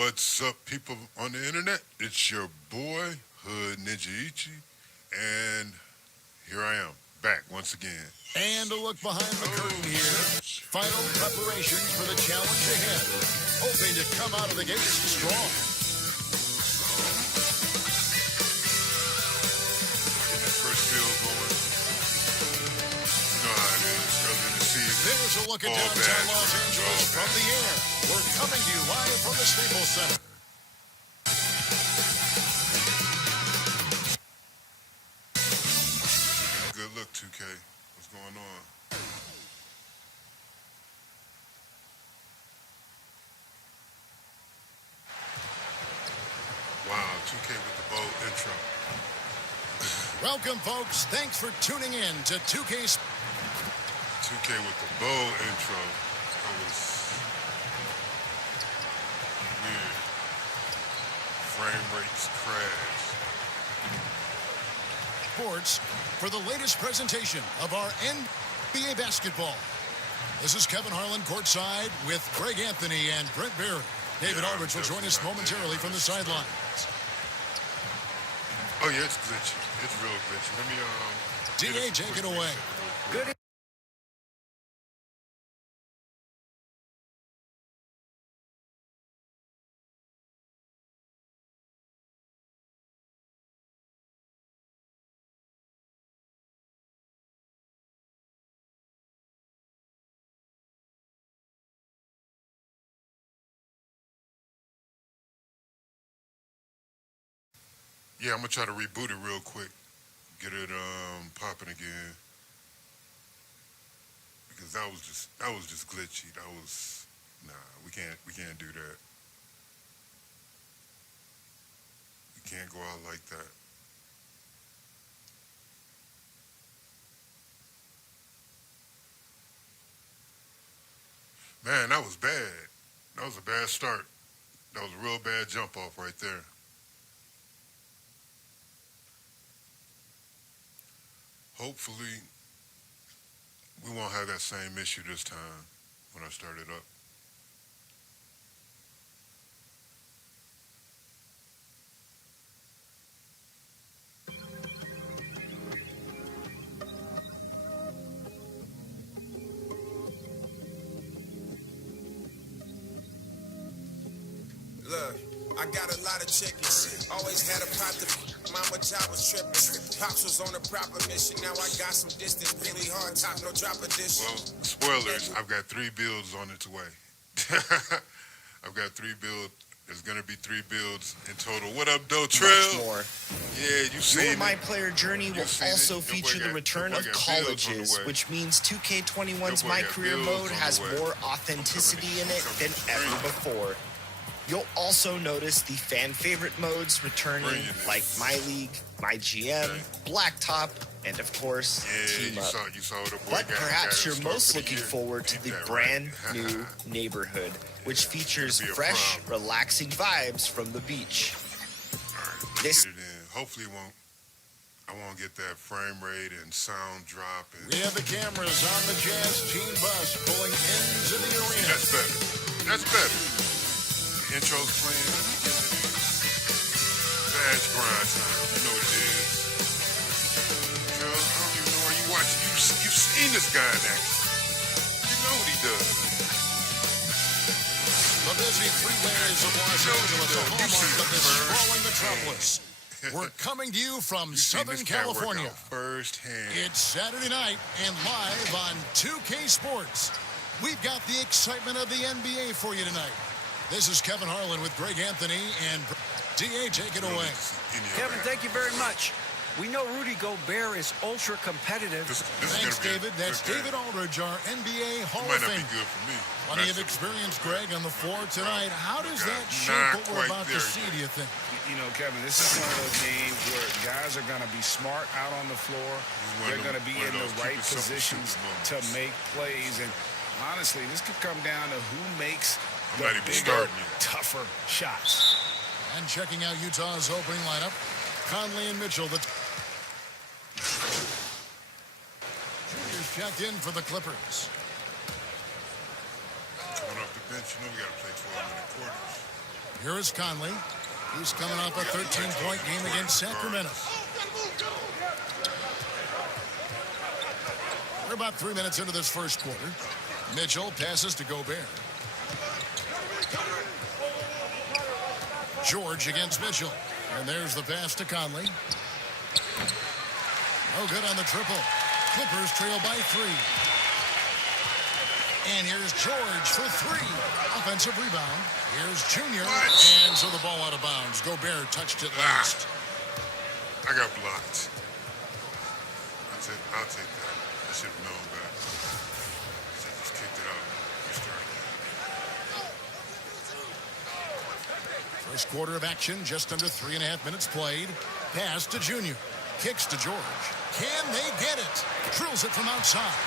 What's up, people on the internet? It's your boy, Hood Ninja Ichi, and here I am, back once again. And a look behind the curtain here. Final preparations for the challenge ahead. Hoping to come out of the gates strong. Get that first field going. You know how it is, early in the season. There's a look at downtown Los Angeles from the air. We're coming to you live from the Staples Center. Good look, 2K. What's going on? Wow, 2K with the bold intro. Welcome, folks. Thanks for tuning in to 2K. 2K with the bold intro. That was weird. Frame rates crash. Sports for the latest presentation of our NBA basketball. This is Kevin Harlan courtside with Greg Anthony and Brent Barry. David Aldridge will join us momentarily from the sidelines. Oh yeah, it's glitchy. It's real glitchy. Let me DA, take it away. Good. Yeah, I'm gonna try to reboot it real quick, get it popping again, because that was just glitchy. That was we can't do that. We can't go out like that. Man, that was bad. That was a bad start. That was a real bad jump off right there. Hopefully, we won't have that same issue this time when I start it up. Look, I got a lot of chickens. Always had a pot to mama job was tripping. Pops was on a proper mission. Now I got some distance. Really hard top, no drop edition. Well, spoilers, I've got 3 builds on its way. I've got 3 builds. There's going to be 3 builds in total. What up, Doe Trail? Much more. Yeah, you see Your it. My Player Journey will also feature the return of colleges, which means 2K21's My Career mode has more authenticity in it than ever before. You'll also notice the fan favorite modes returning, like My League, My GM, Blacktop, and of course, Team Up. You saw the boy But perhaps you're got most looking forward to the brand new neighborhood, which features fresh, relaxing vibes from the beach. This hopefully I won't get that frame rate and sound drop. And We have the cameras on the Jazz team bus pulling into the arena. that's better. That's better. The intro's playing. Badge grind time. You know what it is. Girl, I don't even know where you watch. You've seen this guy in action. You know what he does. The busy freeways of Los Angeles, a hallmark of this sprawling metropolis. We're coming to you from Southern California. Firsthand. It's Saturday night and live on 2K Sports. We've got the excitement of the NBA for you tonight. This is Kevin Harlan with Greg Anthony and DA. Take it away. Kevin, thank you very much. We know Rudy Gobert is ultra competitive. Thanks, David. That's David Aldridge, our NBA Hall Might of not be Fame. good for me. Plenty of experience, Greg, on the floor tonight. How does that shape what we're about to see, do you think? You know, Kevin, this is one of those games where guys are going to be smart out on the floor. They're going to be in the right positions to make plays. And honestly, this could come down to who makes the bigger, tougher shots. And checking out Utah's opening lineup, Conley and Mitchell. The juniors checked in for the Clippers. Coming off the bench, you know we got to play 12-minute quarters. Here is Conley. He's coming off a 13-point game against Sacramento. We're about 3 minutes into this first quarter. Mitchell passes to Gobert. George against Mitchell. And there's the pass to Conley. No good on the triple. Clippers trail by 3. And here's George for 3. Offensive rebound. Here's Junior. And so the ball out of bounds. Gobert touched it last. I got blocked. I'll take that. I should have known that. I just kicked it out. First quarter of action, just under 3.5 minutes played. Pass to Junior. Kicks to George. Can they get it? Drills it from outside.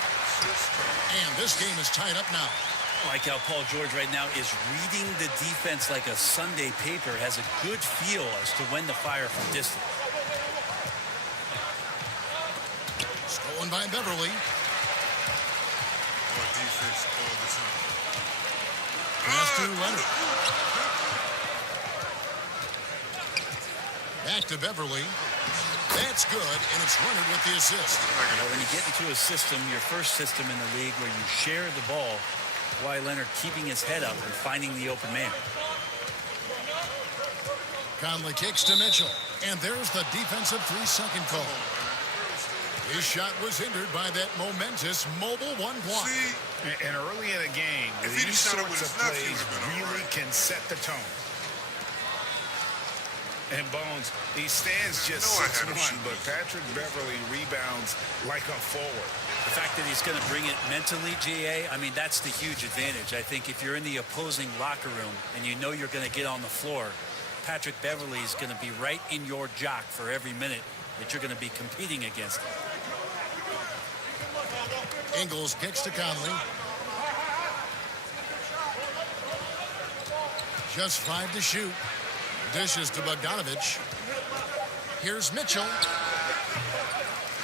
And this game is tied up now. I like how Paul George right now is reading the defense like a Sunday paper, has a good feel as to when to fire from distance. Stolen by Beverly. Defense all the time. Pass to Leonard. Back to Beverly. That's good, and it's Leonard with the assist. Well, when you get into a system, your first system in the league where you share the ball, why Leonard keeping his head up and finding the open man. Conley kicks to Mitchell, and there's the defensive 3-second call. His shot was hindered by that momentous mobile one block. And early in the game, these sorts of plays really can set the tone. And Bones, he stands just 6'1", but Patrick Beverly rebounds like a forward. The fact that he's going to bring it mentally, GA, I mean, that's the huge advantage. I think if you're in the opposing locker room and you know you're going to get on the floor, Patrick Beverly is going to be right in your jock for every minute that you're going to be competing against him. Ingles kicks to Conley. Just 5 to shoot. Dishes to Bogdanovich. Here's Mitchell.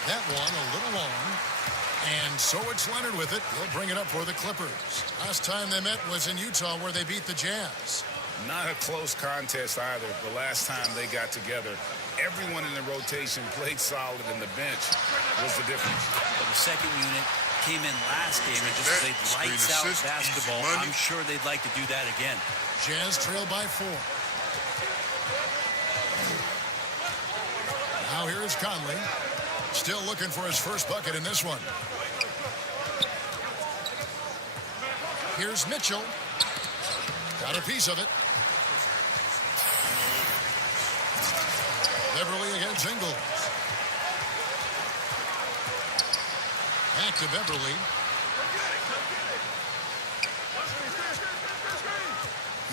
That one a little long. And so it's Leonard with it. He'll bring it up for the Clippers. Last time they met was in Utah where they beat the Jazz. Not a close contest either. The last time they got together, everyone in the rotation played solid, and the bench was the difference. Well, the second unit came in last game and just played lights out basketball. I'm sure they'd like to do that again. Jazz trail by 4. Now here is Conley. Still looking for his first bucket in this one. Here's Mitchell. Got a piece of it. Beverly against Ingles. Back to Beverly.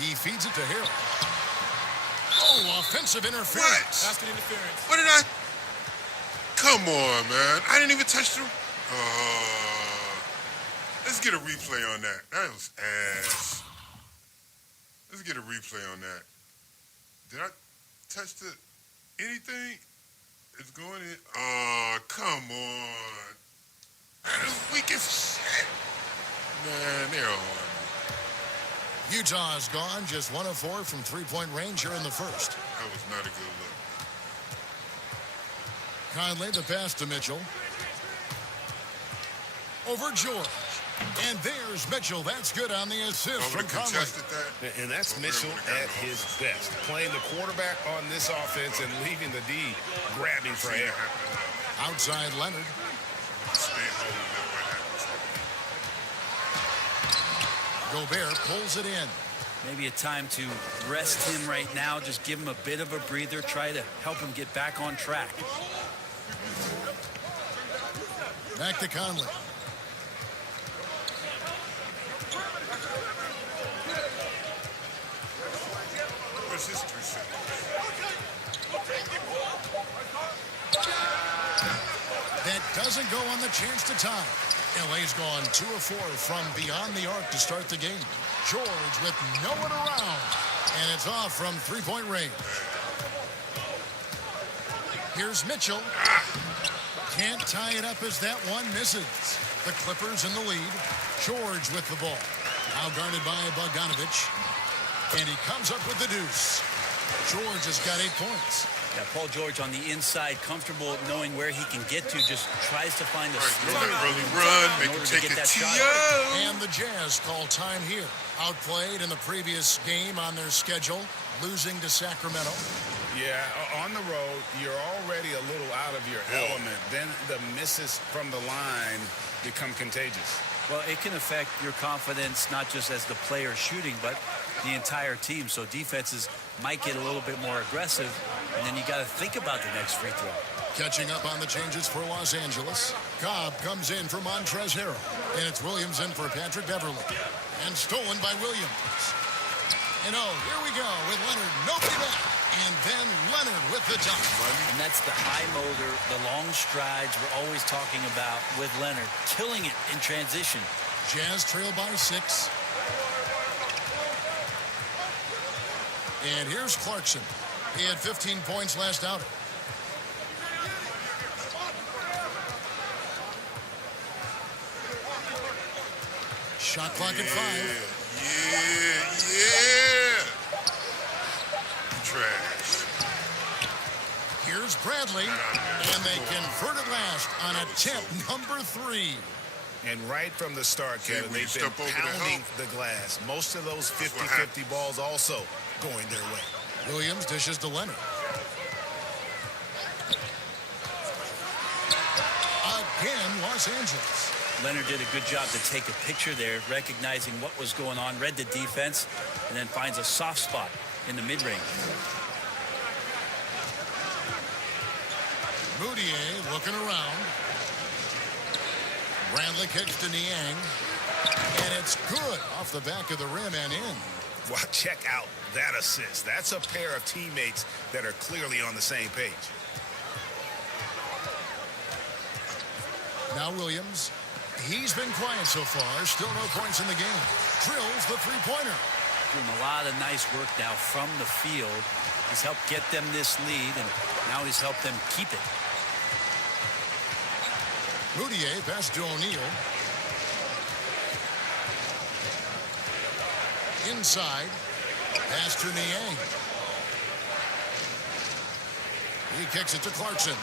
He feeds it to Hill. Oh, offensive interference. What? What did I? Come on, man. I didn't even touch the... Let's get a replay on that. That was ass. Let's get a replay on that. Did I touch the... anything? It's going in... Oh, come on. That is weak as shit. Man, they're on. Utah is gone, just 1 of 4 from 3-point range here in the first. That was not a good look. Conley, the pass to Mitchell. Over George. And there's Mitchell. That's good on the assist from Conley. And that's Mitchell at his best. Playing the quarterback on this offense and leaving the D grabbing for air. Outside Leonard. Gobert pulls it in. Maybe a time to rest him right now. Just give him a bit of a breather. Try to help him get back on track. Back to Conley. Where's his 3 seconds? That doesn't go on the chance to tie. LA's gone 2 of 4 from beyond the arc to start the game. George with no one around. And it's off from 3-point range. Here's Mitchell. Can't tie it up as that one misses. The Clippers in the lead. George with the ball. Now guarded by Bogdanovich. And he comes up with the deuce. George has got 8 points. Yeah, Paul George on the inside, comfortable knowing where he can get to, just tries to find a sliver really run, make him take it to you. And the Jazz call time here. Outplayed in the previous game on their schedule, losing to Sacramento. Yeah, on the road, you're already a little out of your element. Then the misses from the line become contagious. Well, it can affect your confidence, not just as the player shooting, but the entire team. So defenses might get a little bit more aggressive, and then you got to think about the next free throw. Catching up on the changes for Los Angeles. Cobb comes in for Montrezl Harrell, and it's Williams in for Patrick Beverley. And stolen by Williams. And here we go with Leonard. Nobody back. And then Leonard with the dunk. And that's the high motor, the long strides we're always talking about with Leonard. Killing it in transition. Jazz trail by 6. And here's Clarkson. He had 15 points last outing. Shot clock at 5. Yeah. Trash. Here's Bradley, and they convert it last on attempt number 3. And right from the start, Kevin, they've been pounding the glass. Most of those 50-50 balls also going their way. Williams dishes to Leonard. Again, Los Angeles. Leonard did a good job to take a picture there, recognizing what was going on, read the defense, and then finds a soft spot in the mid-range. Moutier looking around. Bradley kicks to Niang. And it's good off the back of the rim and in. Well, check out that assist. That's a pair of teammates that are clearly on the same page. Now Williams. He's been quiet so far. Still no points in the game. Drills the three-pointer. Doing a lot of nice work now from the field. He's helped get them this lead, and now he's helped them keep it. Moutier pass to O'Neal. Inside. Pass to Niang. He kicks it to Clarkson.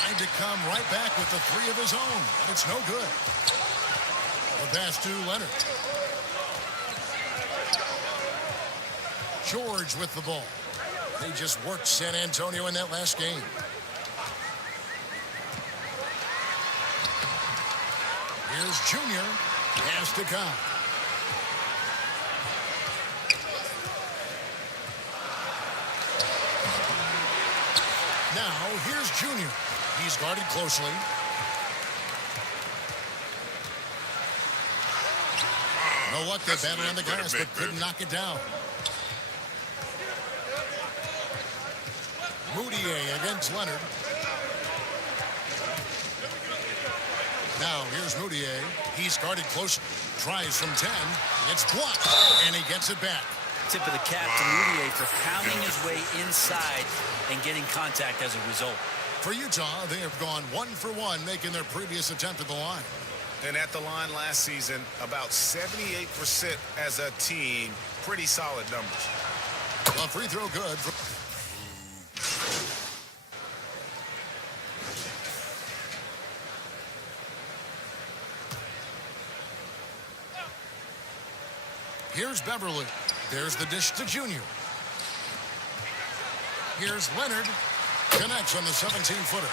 Trying to come right back with the 3 of his own, but it's no good. The pass to Leonard. George with the ball. They just worked San Antonio in that last game. Here's Junior. Pass to Cobb. Now, here's Junior. He's guarded closely. No luck, they battled on the glass, but couldn't knock it down. Moutier against Leonard. Now, here's Moutier. He's guarded close. Tries from 10. It's blocked, and he gets it back. Tip of the cap to Moutier for pounding his way inside and getting contact as a result. For Utah, they have gone 1 for 1, making their previous attempt at the line. And at the line last season, about 78% as a team. Pretty solid numbers. A free throw good. Here's Beverley. There's the dish to Junior. Here's Leonard. Connects on the 17-footer.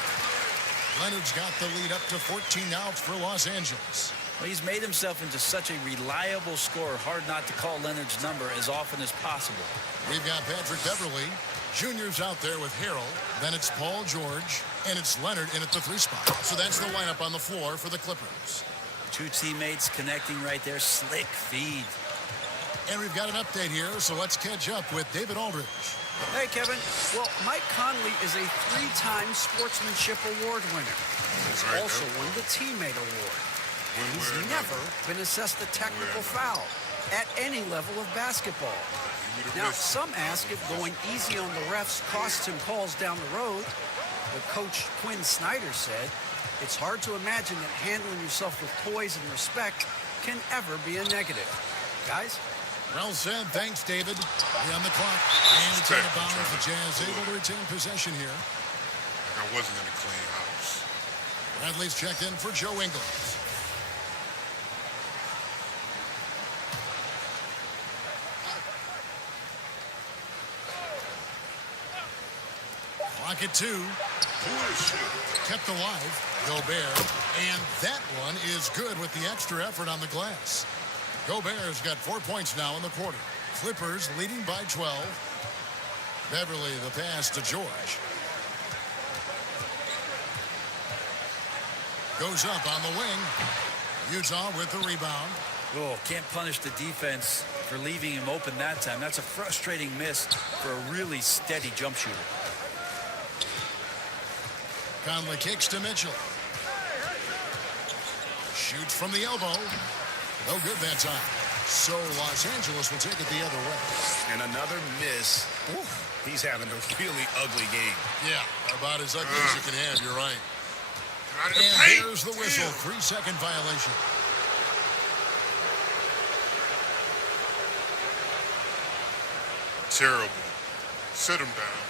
Leonard's got the lead up to 14 outs for Los Angeles. Well, he's made himself into such a reliable scorer. Hard not to call Leonard's number as often as possible. We've got Patrick Beverley. Junior's out there with Harrell. Then it's Paul George. And it's Leonard in at the 3 spot. So that's the lineup on the floor for the Clippers. 2 teammates connecting right there. Slick feed. And we've got an update here, so let's catch up with David Aldridge. Hey, Kevin. Well, Mike Conley is a 3-time Sportsmanship Award winner. He's also won the Teammate Award. And he's never been assessed a technical foul at any level of basketball. Now, some ask if going easy on the refs costs him calls down the road. But Coach Quinn Snyder said, it's hard to imagine that handling yourself with poise and respect can ever be a negative. Guys, Well said. Thanks, David. 3 on the clock. And it's out of bounds. The Jazz able to retain possession here. I wasn't going to clean house. Bradley's checked in for Joe Ingles. Clock at 2. Kept alive. Gobert. And that one is good with the extra effort on the glass. Gobert's got 4 points now in the quarter. Clippers leading by 12. Beverly the pass to George. Goes up on the wing. Utah with the rebound. Oh, can't punish the defense for leaving him open that time. That's a frustrating miss for a really steady jump shooter. Conley kicks to Mitchell. Shoots from the elbow. No good that time. So Los Angeles will take it the other way. And another miss. Ooh, he's having a really ugly game. Yeah, about as ugly as you can have. You're right. And here's the whistle. 3-second violation. Terrible. Sit him down.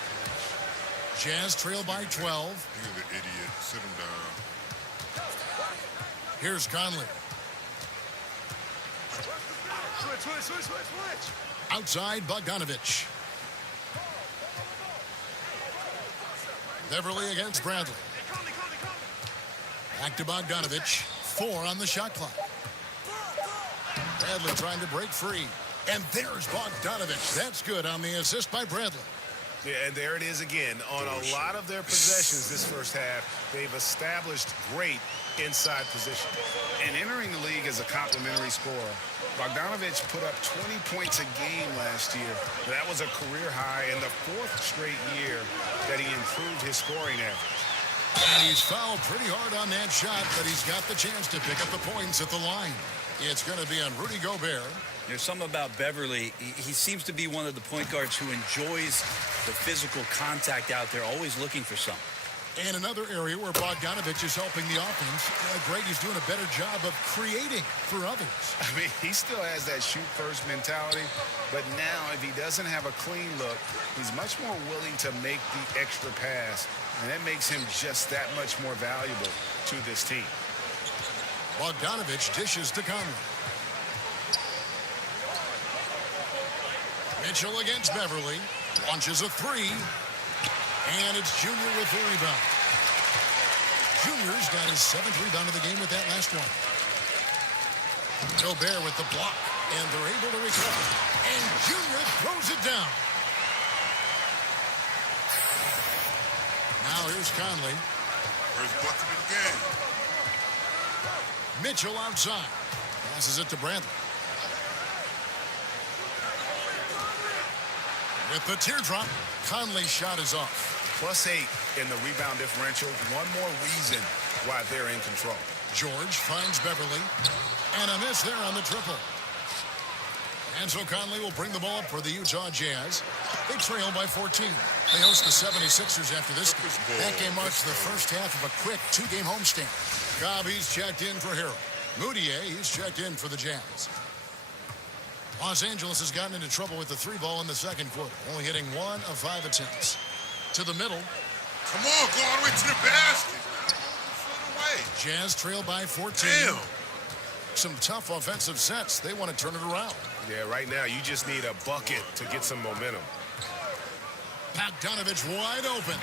Jazz trail by 12. He's an idiot. Sit him down. Here's Conley. Switch. Outside Bogdanovich. Beverly against Bradley. Back to Bogdanovich. 4 on the shot clock. Bradley trying to break free. And there's Bogdanovich. That's good on the assist by Bradley. Yeah, and there it is again. On a lot of their possessions this first half, they've established great inside position. And entering the league as a complimentary scorer, Bogdanovich put up 20 points a game last year. That was a career high in the 4th straight year that he improved his scoring average. And he's fouled pretty hard on that shot, but he's got the chance to pick up the points at the line. It's going to be on Rudy Gobert. There's something about Beverly. He seems to be one of the point guards who enjoys the physical contact out there, always looking for something. And another area where Bogdanovich is helping the offense. Grady's doing a better job of creating for others. I mean, he still has that shoot-first mentality, but now if he doesn't have a clean look, he's much more willing to make the extra pass, and that makes him just that much more valuable to this team. Bogdanovich dishes to Conley. Mitchell against Beverly. Launches a 3. And it's Junior with the rebound. Junior's got his 7th rebound of the game with that last one. Gobert with the block. And they're able to recover. And Junior throws it down. Now here's Conley. First bucket of the game. Mitchell outside. Passes it to Bradley. With the teardrop, Conley's shot is off. +8 in the rebound differential. One more reason why they're in control. George finds Beverly. And a miss there on the triple. And so Conley will bring the ball up for the Utah Jazz. They trail by 14. They host the 76ers after this game. That game marks the first half of a quick 2-game homestand. Cobb, he's checked in for Harold. Moutier, he's checked in for the Jazz. Los Angeles has gotten into trouble with the 3 ball in the second quarter, only hitting 1 of 5 attempts. To the middle. Come on, go all the way to the basket. Away. Jazz trail by 14. Damn. Some tough offensive sets. They want to turn it around. Yeah, right now you just need a bucket to get some momentum. Bogdanovich wide open.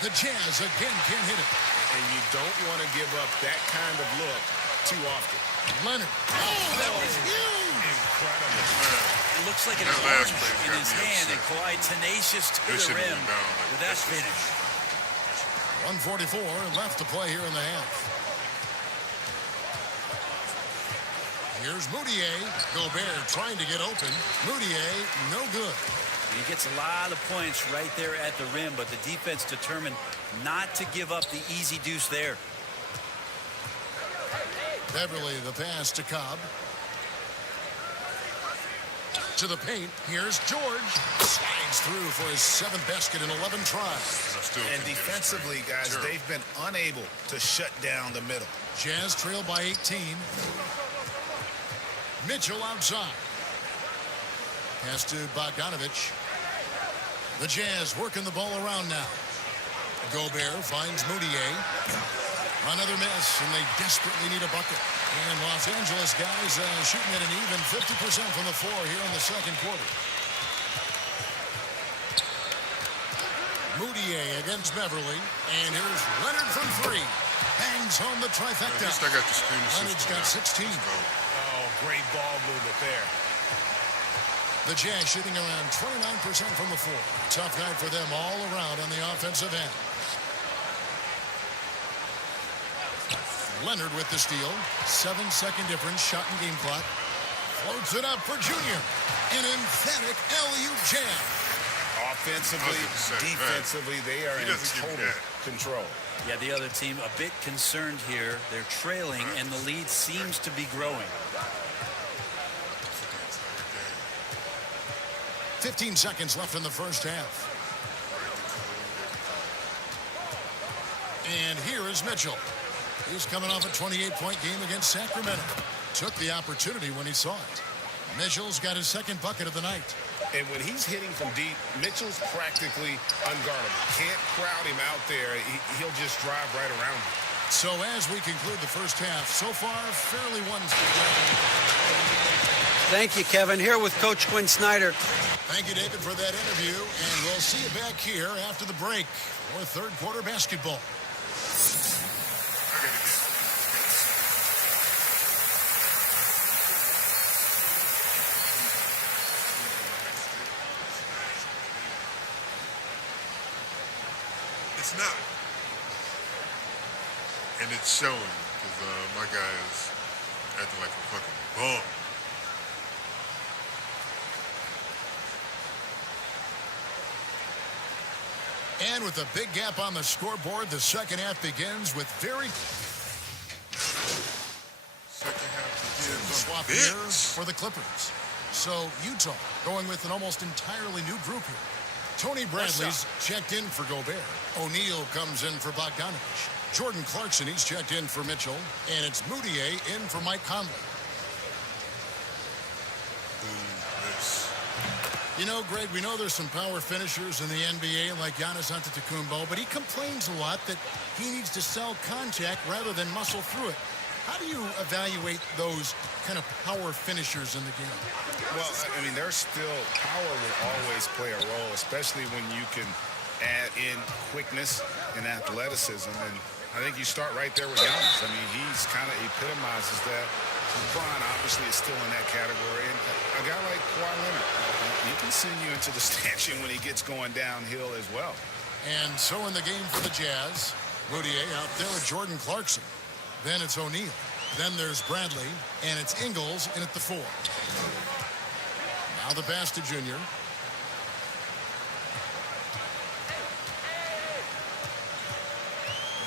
The Jazz again can't hit it. And you don't want to give up that kind of look too often. Leonard. Oh, that was huge. Incredible. It looks like an orange in his hand, and Kawhi tenacious to the rim with that finish. 1:44 left to play here in the half. Here's Moutier. Gobert trying to get open. Moutier, no good. He gets a lot of points right there at the rim, but the defense determined not to give up the easy deuce there. Beverly, the pass to Cobb. To the paint. Here's George. Slides through for his 7th basket in 11 tries. And defensively, guys, they've been unable to shut down the middle. Jazz trail by 18. Mitchell outside. Pass to Bogdanovich. The Jazz working the ball around now. Gobert finds Moutier. Another miss, and they desperately need a bucket. And Los Angeles guys shooting at an even 50% from the floor here in the second quarter. Moutier against Beverly. And here's Leonard from three. Hangs home the trifecta. I got the screen Leonard's got 16. Oh, great ball movement there. The Jazz shooting around 29% from the floor. Tough night for them all around on the offensive end. Leonard with the steal. 7-second difference, shot and game clock. Floats it up for Junior. An emphatic alley-oop jam. Offensively, defensively, they are in total control. Yeah, the other team a bit concerned here. They're trailing, and the lead seems to be growing. 15 seconds left in the first half. And here is Mitchell. He's coming off a 28-point game against Sacramento. Took the opportunity when he saw it. Mitchell's got his second bucket of the night. And when he's hitting from deep, Mitchell's practically unguardable. Can't crowd him out there. He'll just drive right around him. So as we conclude the first half, so far, fairly one. Thank you, Kevin. Here with Coach Quinn Snyder. Thank you, David, for that interview. And we'll see you back here after the break for third quarter basketball. It's not. And it's showing because my guy is acting like a fucking bum. And with a big gap on the scoreboard, the second half begins with very... Second half begins swap here for the Clippers. So Utah going with an almost entirely new group here. Tony Bradley's checked in for Gobert. O'Neal comes in for Bogdanovich. Jordan Clarkson, he's checked in for Mitchell. And it's Moutier in for Mike Conley. You know, Greg, we know there's some power finishers in the NBA like Giannis Antetokounmpo, but he complains a lot that he needs to sell contact rather than muscle through it. How do you evaluate those kind of power finishers in the game? Well, I mean, there's still power will always play a role, especially when you can add in quickness and athleticism. And I think you start right there with Giannis. I mean, he's kind of epitomizes that. LeBron obviously is still in that category. And a guy like Kawhi Leonard, he can send you into the stanchion when he gets going downhill as well. And so in the game for the Jazz, Moutier out there with Jordan Clarkson. Then it's O'Neal. Then there's Bradley. And it's Ingles in at the 4. Now the pass to Junior.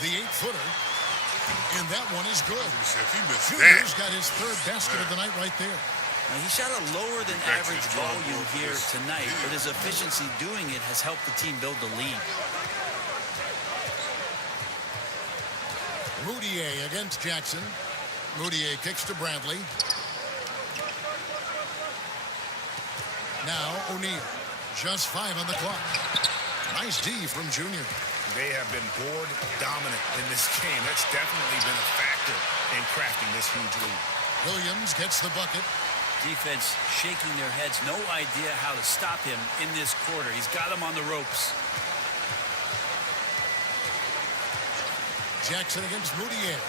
The 8-footer. And that one is good. Junior's got his third basket of the night right there. Now, he shot a lower than average volume here tonight, but his efficiency doing it has helped the team build the lead. Moutier against Jackson. Moutier kicks to Bradley. Now O'Neal. Just 5 on the clock. Nice D from Junior. They have been board dominant in this game. That's definitely been a factor in crafting this huge lead. Williams gets the bucket. Defense shaking their heads. No idea how to stop him in this quarter. He's got him on the ropes. Jackson against Moutier.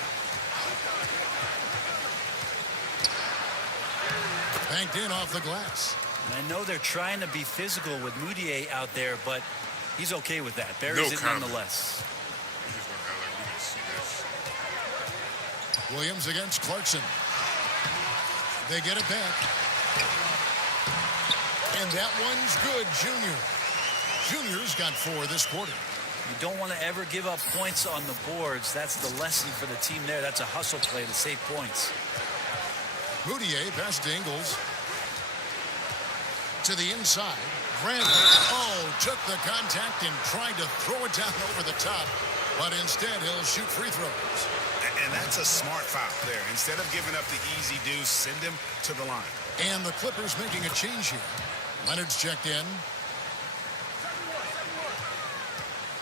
Banked in off the glass. And I know they're trying to be physical with Moutier out there, but he's okay with that. Buries it nonetheless. Williams against Clarkson. They get it back. And that one's good, Junior. Junior's got 4 this quarter. You don't want to ever give up points on the boards. That's the lesson for the team there. That's a hustle play to save points. Moutier past to Ingles. To the inside. Bradley, took the contact and tried to throw it down over the top. But instead, he'll shoot free throws. And that's a smart foul there. Instead of giving up the easy deuce, send him to the line. And the Clippers making a change here. Leonard's checked in.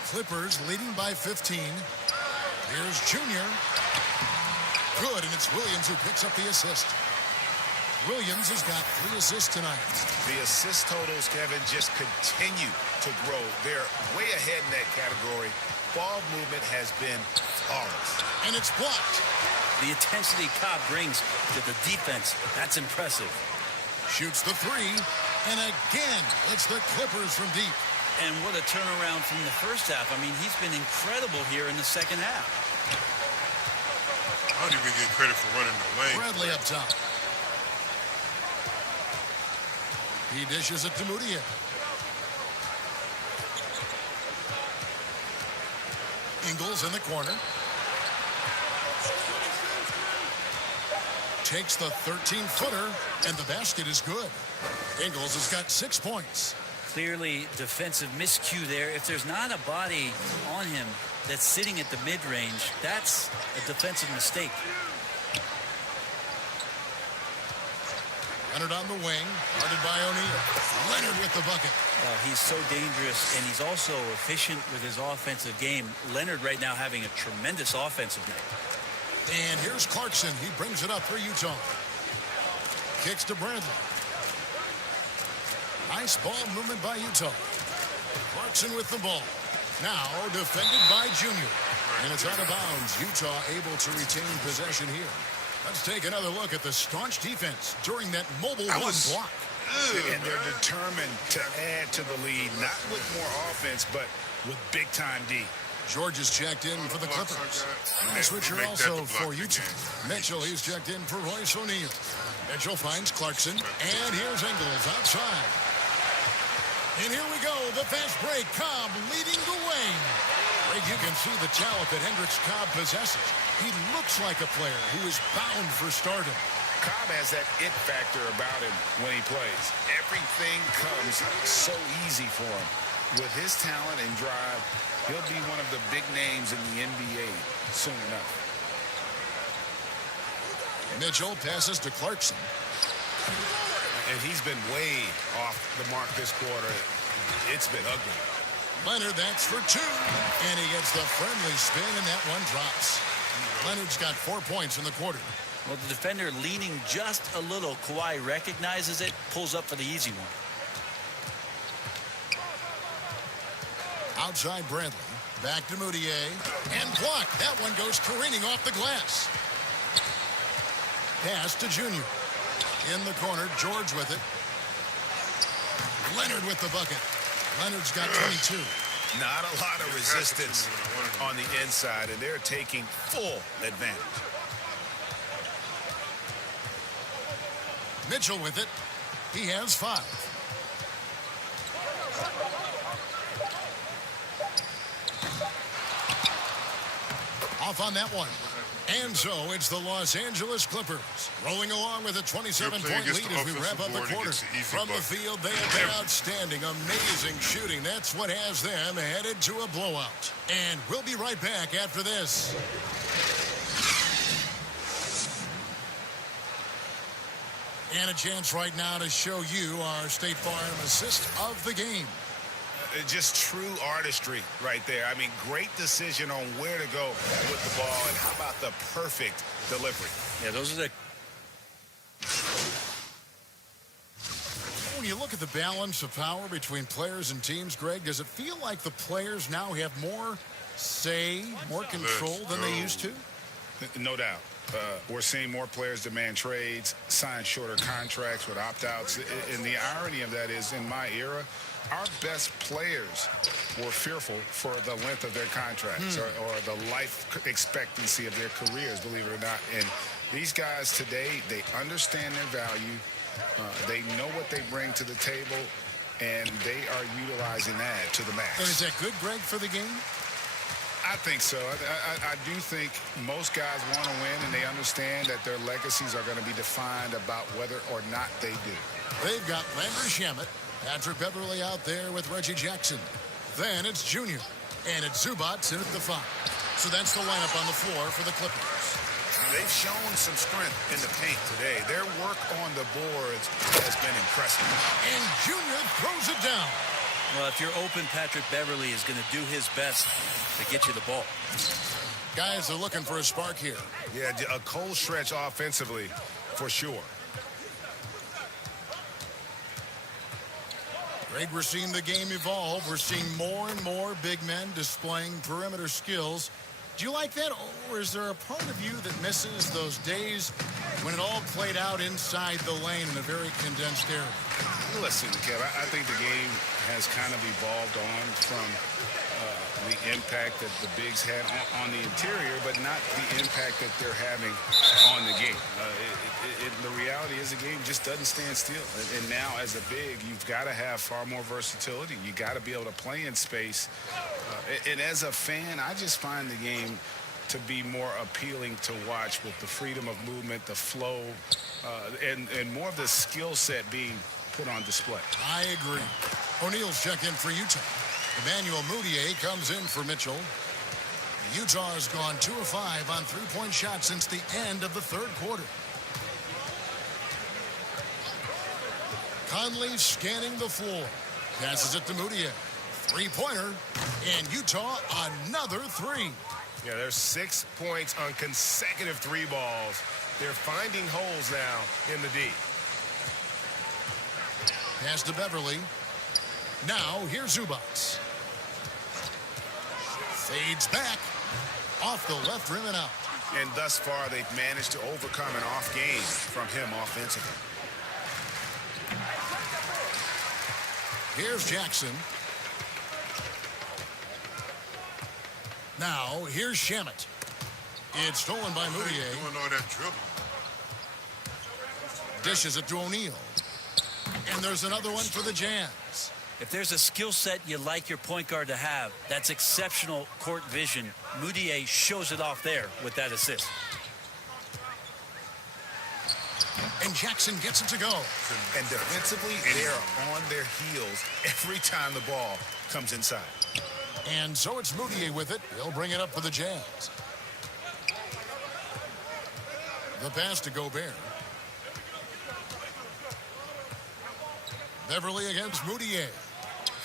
Clippers leading by 15. Here's Junior. Good, and it's Williams who picks up the assist. Williams has got 3 assists tonight. The assist totals, Kevin, just continue to grow. They're way ahead in that category. Ball movement has been flawless. And it's blocked. The intensity Cobb brings to the defense, that's impressive. Shoots the 3, and again, it's the Clippers from deep. And what a turnaround from the first half. I mean, he's been incredible here in the second half. I don't even get credit for running the lane. Bradley up top. He dishes it to Moutier. Ingles in the corner. Takes the 13-footer, and the basket is good. Ingles has got 6 points. Clearly defensive miscue there. If there's not a body on him that's sitting at the mid-range, that's a defensive mistake. Leonard on the wing, guarded by O'Neal. Leonard with the bucket. He's so dangerous, and he's also efficient with his offensive game. Leonard right now having a tremendous offensive night. And here's Clarkson. He brings it up for Utah. Kicks to Bradley. Nice ball movement by Utah. Clarkson with the ball. Now defended by Junior. And it's out of bounds. Utah able to retain possession here. Let's take another look at the staunch defense during that mobile run block. And they're determined to add to the lead, not with more offense, but with big-time D. George is checked in for the Clippers. And the switcher also for Utah. Mitchell, he's checked in for Royce O'Neal. Mitchell finds Clarkson, and here's Ingles outside. And here we go, the fast break. Cobb leading the way. Greg, you can see the talent that Hendricks Cobb possesses. He looks like a player who is bound for stardom. Cobb has that it factor about him when he plays. Everything comes so easy for him. With his talent and drive, he'll be one of the big names in the NBA soon enough. Mitchell passes to Clarkson. And he's been way off the mark this quarter. It's been ugly. Leonard, that's for 2. And he gets the friendly spin, and that one drops. Leonard's got 4 points in the quarter. Well, the defender leaning just a little. Kawhi recognizes it, pulls up for the easy one. Outside Bradley. Back to Moutier. And blocked. That one goes careening off the glass. Pass to Junior. In the corner, George with it. Leonard with the bucket. Leonard's got 22. Not a lot of resistance on the inside, and they're taking full advantage. Mitchell with it. He has 5. Off on that one. And so it's the Los Angeles Clippers rolling along with a 27-point lead as we wrap up the quarter. From the field, they have been outstanding, amazing shooting. That's what has them headed to a blowout. And we'll be right back after this. And a chance right now to show you our State Farm assist of the game. Just true artistry right there. I mean, great decision on where to go with the ball, and how about the perfect delivery? Yeah, those are the... When you look at the balance of power between players and teams, Greg, does it feel like the players now have more say, more control than they used to? No doubt. We're seeing more players demand trades, sign shorter contracts with opt-outs. And the irony of that is, in my era, our best players were fearful for the length of their contracts or the life expectancy of their careers, believe it or not. And these guys today, they understand their value. They know what they bring to the table, and they are utilizing that to the max. And is that good, Greg, for the game? I think so. I do think most guys want to win, and they understand that their legacies are going to be defined about whether or not they do. They've got Landry Shamet, Patrick Beverly out there with Reggie Jackson. Then it's Junior, and it's Zubats in at the 5. So that's the lineup on the floor for the Clippers. They've shown some strength in the paint today. Their work on the boards has been impressive. And Junior throws it down. Well, if you're open, Patrick Beverly is going to do his best to get you the ball. Guys are looking for a spark here. Yeah, a cold stretch offensively for sure. Greg, we're seeing the game evolve. We're seeing more and more big men displaying perimeter skills. Do you like that, or is there a part of you that misses those days when it all played out inside the lane in a very condensed area? Listen, Kev, I think the game has kind of evolved on from the impact that the bigs had on the interior, but not the impact that they're having on the game. The reality is the game just doesn't stand still. And now, as a big, you've got to have far more versatility. You got to be able to play in space. And as a fan, I just find the game to be more appealing to watch with the freedom of movement, the flow, and more of the skill set being put on display. I agree. O'Neal's check in for Utah. Emmanuel Mudiay comes in for Mitchell. Utah has gone 2 of 5 on three-point shots since the end of the third quarter. Conley scanning the floor. Passes it to Mudiay. Three-pointer. And Utah another three. Yeah, there's 6 points on consecutive three balls. They're finding holes now in the D. Pass to Beverly. Now here's Zubac. Fades back. Off the left rim and out. And thus far, they've managed to overcome an off game from him offensively. Here's Jackson. Now, here's Shamet. It's stolen by Mudiay. Doing all that dribbling. Dishes it to O'Neal. And there's another one for the Jazz. If there's a skill set you like your point guard to have, that's exceptional court vision. Mudiay shows it off there with that assist. And Jackson gets it to go. And defensively, they're on their heels every time the ball comes inside. And so it's Mudiay with it. He'll bring it up for the Jazz. The pass to Gobert. Beverly against Mudiay.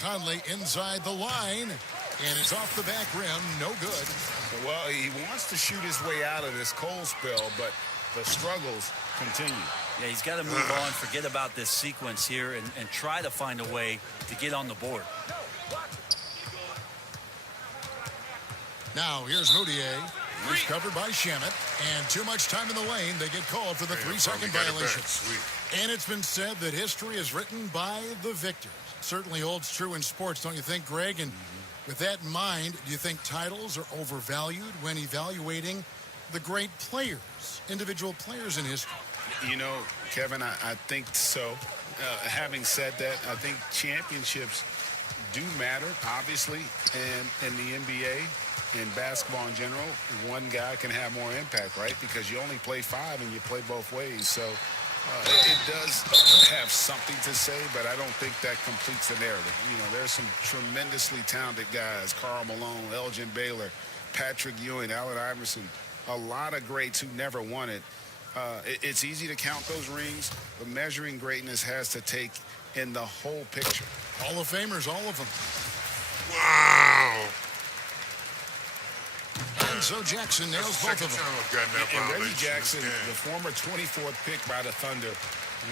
Conley inside the line. And it's off the back rim. No good. Well, he wants to shoot his way out of this cold spell, but the struggles continue. Yeah, he's got to move on, forget about this sequence here, and try to find a way to get on the board. Now, here's Mudiay. He's covered by Shamet. And too much time in the lane. They get called for the 3-second violation. And it's been said that history is written by the victors. Certainly holds true in sports, don't you think, Greg? And with that in mind, do you think titles are overvalued when evaluating the great players, individual players in history? You know, Kevin, I think so. Having said that, I think championships do matter, obviously, and in the NBA, in basketball in general, one guy can have more impact, right? Because you only play 5 and you play both ways. So it does have something to say, but I don't think that completes the narrative. You know, there's some tremendously talented guys, Karl Malone, Elgin Baylor, Patrick Ewing, Allen Iverson, a lot of greats who never won it. It's easy to count those rings, but measuring greatness has to take in the whole picture. Hall of Famers, all of them. Wow. And so Jackson nails both of them. And Reggie Jackson, the former 24th pick by the Thunder,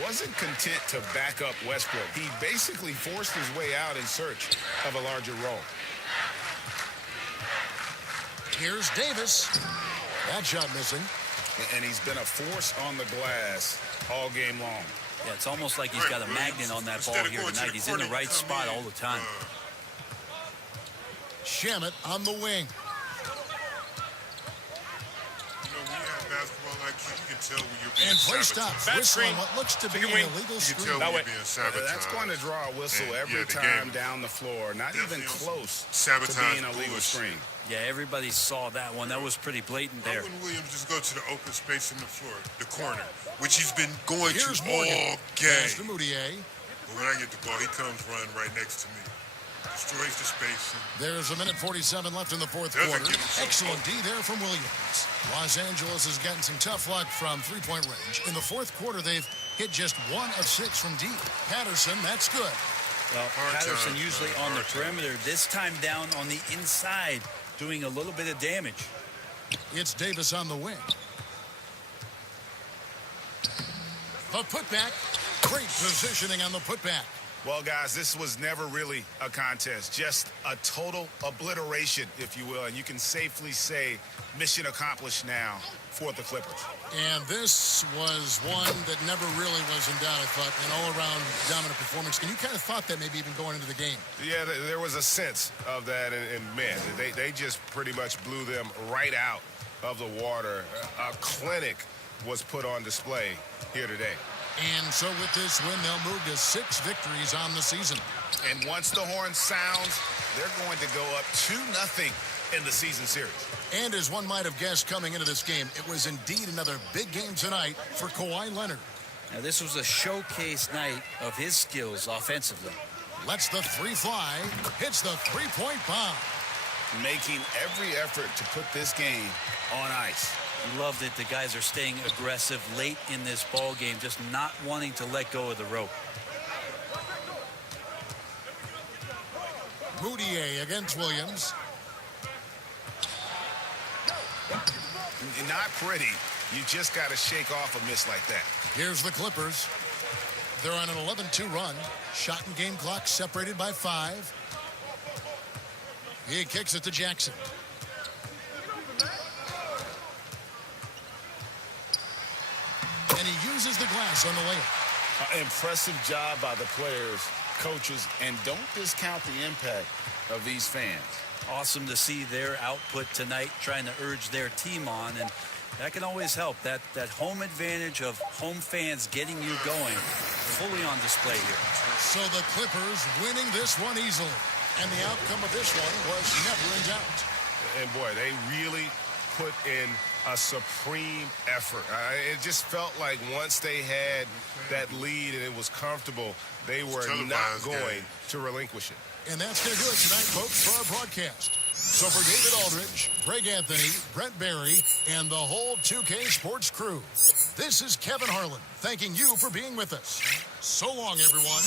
wasn't content to back up Westbrook. He basically forced his way out in search of a larger role. Here's Davis. That shot missing. And he's been a force on the glass all game long. Yeah, it's almost like he's got a magnet on that ball here tonight. He's in the right spot all the time. Shamet on the wing. You can tell when you're being and play stops. Whistle on what looks to be an illegal screen. That's going to draw a whistle every time down the floor. Not even close to being a legal screen. Yeah, everybody saw that one. That was pretty blatant there. Why wouldn't Williams just go to the open space in the floor, the corner, which he's been going Here's to Morgan. all game. To Mudiay. But when I get the ball, he comes running right next to me. Destroys the spacing. There's a minute 47 left in the fourth Doesn't quarter. give him so Excellent close. D there from Williams. Los Angeles has gotten some tough luck from three-point range. In the fourth quarter, they've hit just 1 of 6 from deep. Patterson, that's good. Well, Patterson usually on the perimeter. This time down on the inside, doing a little bit of damage. It's Davis on the wing. The putback. Great positioning on the putback. Well, guys, this was never really a contest, just a total obliteration, if you will. And you can safely say mission accomplished now for the Clippers. And this was one that never really was in doubt, I thought, an all-around dominant performance. And you kind of thought that maybe even going into the game. Yeah, there was a sense of that, and man, they just pretty much blew them right out of the water. A clinic was put on display here today. And so with this win, they'll move to 6 victories on the season. And once the horn sounds, they're going to go up 2-0 in the season series. And as one might have guessed coming into this game, it was indeed another big game tonight for Kawhi Leonard. Now, this was a showcase night of his skills offensively. Lets the 3 fly, hits the 3-point bomb. Making every effort to put this game on ice. Loved it. The guys are staying aggressive late in this ball game, just not wanting to let go of the rope. Moutier against Williams. Not pretty. You just got to shake off a miss like that. Here's the Clippers. They're on an 11-2 run. Shot and game clock separated by 5. He kicks it to Jackson. And he uses the glass on the layup. Impressive job by the players, coaches, and don't discount the impact of these fans. Awesome to see their output tonight, trying to urge their team on, and that can always help. That home advantage of home fans getting you going, fully on display here. So the Clippers winning this one easily. And the outcome of this one was never in doubt. And boy, they really put in a supreme effort. It just felt like once they had that lead and it was comfortable, they were not going to relinquish it. And that's going to do it tonight, folks, for our broadcast. So for David Aldridge, Greg Anthony, Brent Barry, and the whole 2K Sports crew, this is Kevin Harlan thanking you for being with us. So long, everyone.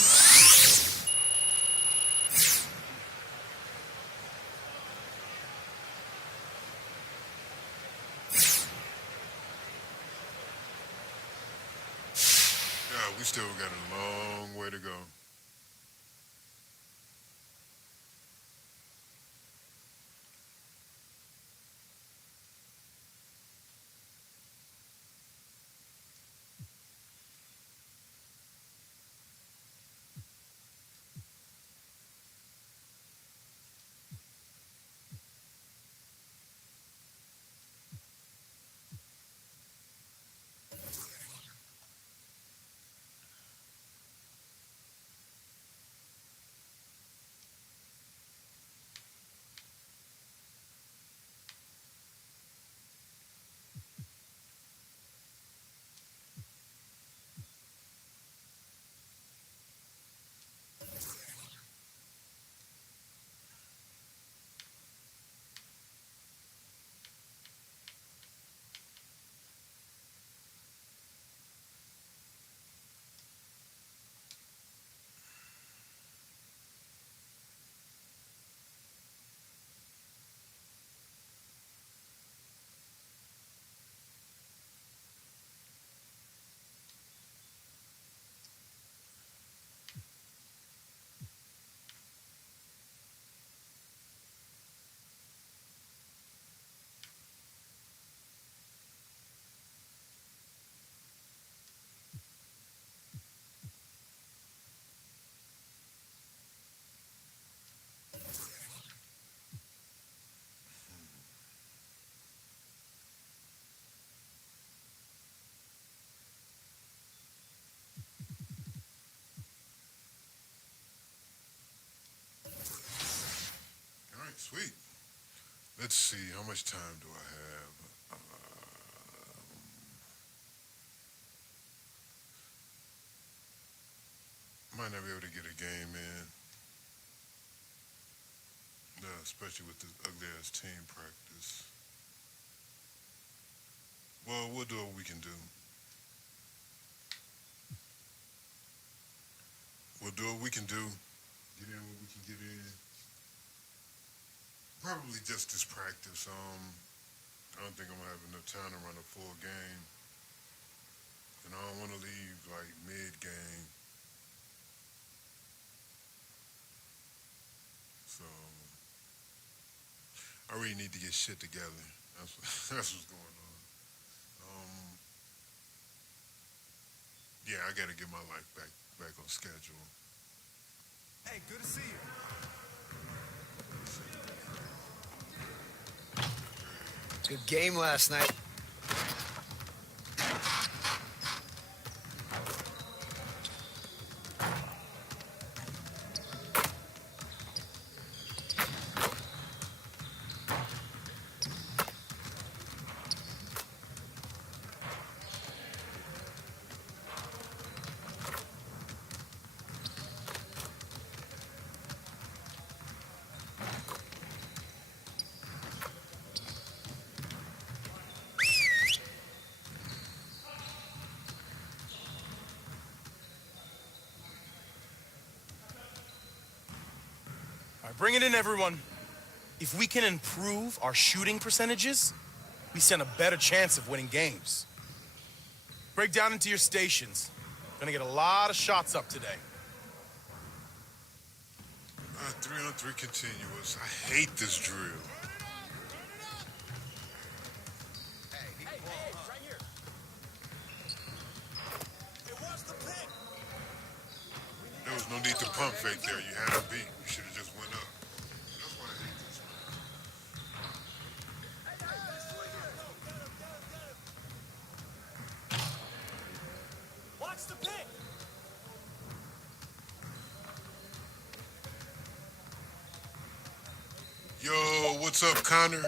We still got a long way to go. Sweet. Let's see. How much time do I have? Might not be able to get a game in. especially with this ugly-ass team practice. Well, we'll do what we can do. We'll do what we can do. Get in what we can get in. Probably just this practice. I don't think I'm gonna have enough time to run a full game. And I don't want to leave like mid-game. So I really need to get shit together. That's what's going on. Yeah, I got to get my life back on schedule. Hey, good to see you. Good game last night. Bring it in, everyone. If we can improve our shooting percentages, we stand a better chance of winning games. Break down into your stations. Gonna get a lot of shots up today. 3-on-3 continuous. I hate this drill. There was no need to pump fake there. You had a beat. You should have just went up. That's why I hate this. Watch the pick. Yo, what's up, Connor?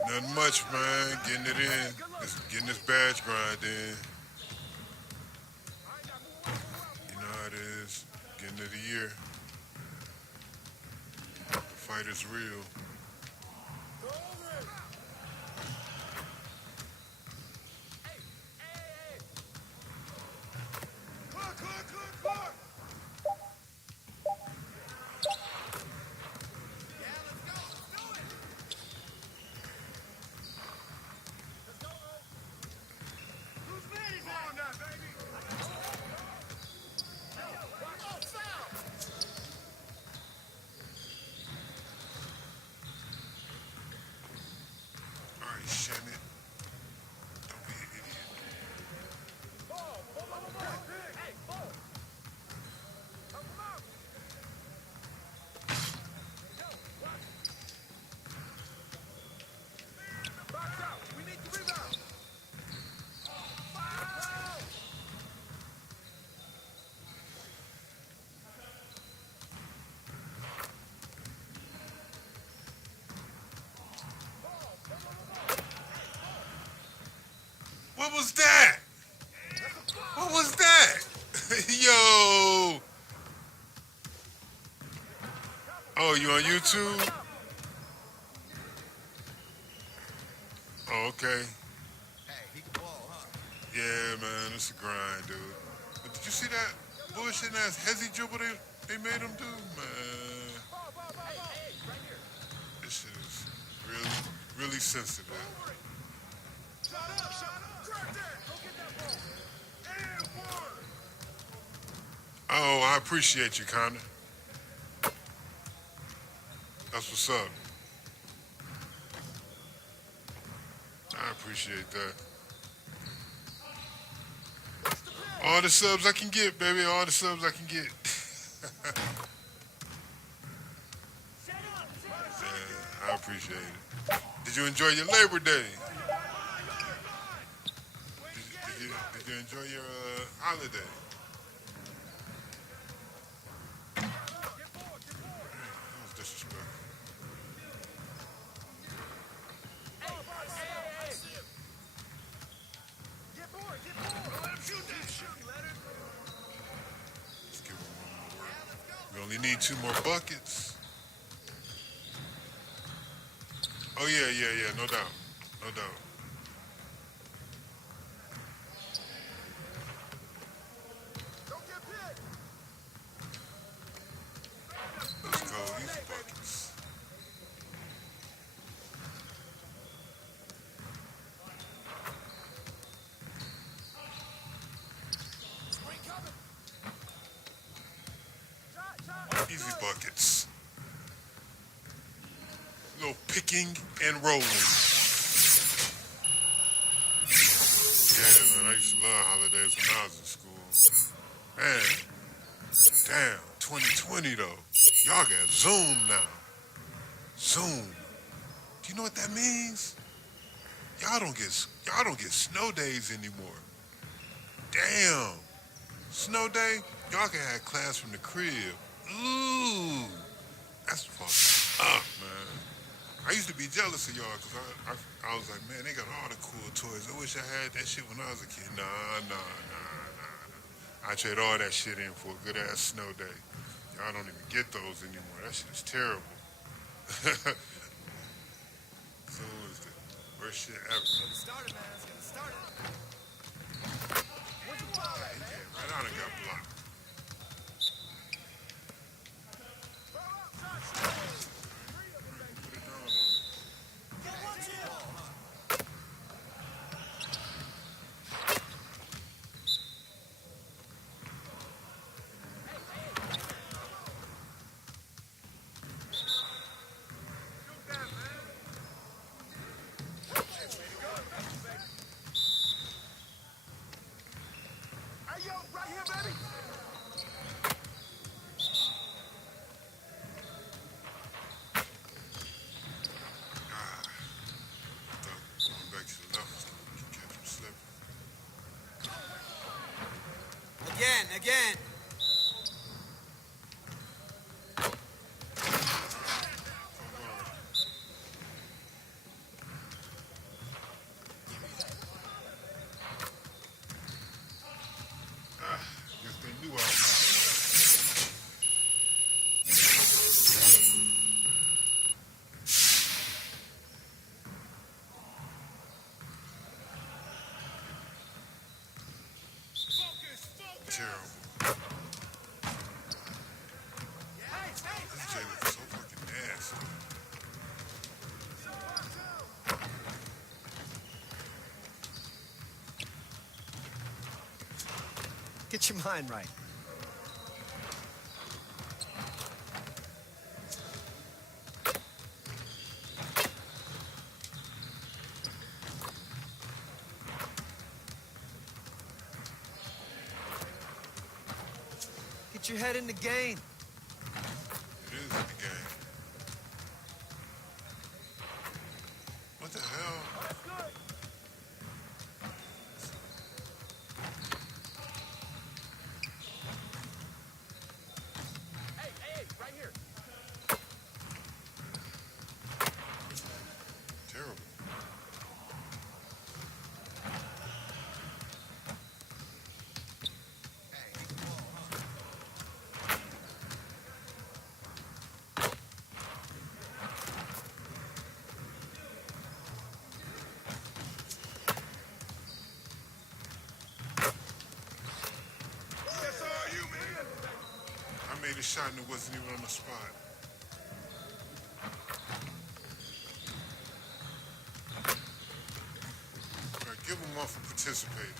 Nothing much, man. Getting it in. Getting this badge grind in. You know how it is. Getting to the year. The fight is real. What was that? What was that? Yo. Oh, you on YouTube? Oh, okay. Yeah, man, it's a grind, dude. But did you see that bullshit ass hezzy dribble they made him do? Man. This shit is really sensitive. Oh, I appreciate you, Connor. That's what's up. I appreciate that. All the subs I can get, baby. All the subs I can get. Yeah, I appreciate it. Did you enjoy your Labor Day? Did you enjoy your holiday? That was disrespectful. Let's give him one more. We only need 2 more buckets. Oh, yeah. No doubt. No doubt. Let's go. Easy buckets. Easy buckets. Little picking and rolling. Yeah, man, I used to love holidays when I was in school. Man, damn, 2020 though. Y'all got Zoom now. Zoom. Do you know what that means? Y'all don't get snow days anymore. Damn. Snow day, y'all can have class from the crib. Ooh. That's fucked up, man. I used to be jealous of y'all because I was like, man, they got all the cool toys. I wish I had that shit when I was a kid. Nah. I trade all that shit in for a good ass snow day. Y'all don't even get those anymore. That shit is terrible. So is the worst shit ever. Get started, man. Let's get started. He came right out and got blocked. Put it down on him. Going back to the left was gonna catch him slipping. Again. Guess they knew I was. Terrible. This Jay looks so fucking nasty. Get your mind right. Get your head in the game. It is in the game. What the hell? Right here. Terrible. I made a shot and it wasn't even on the spot. All right, give him one for participating.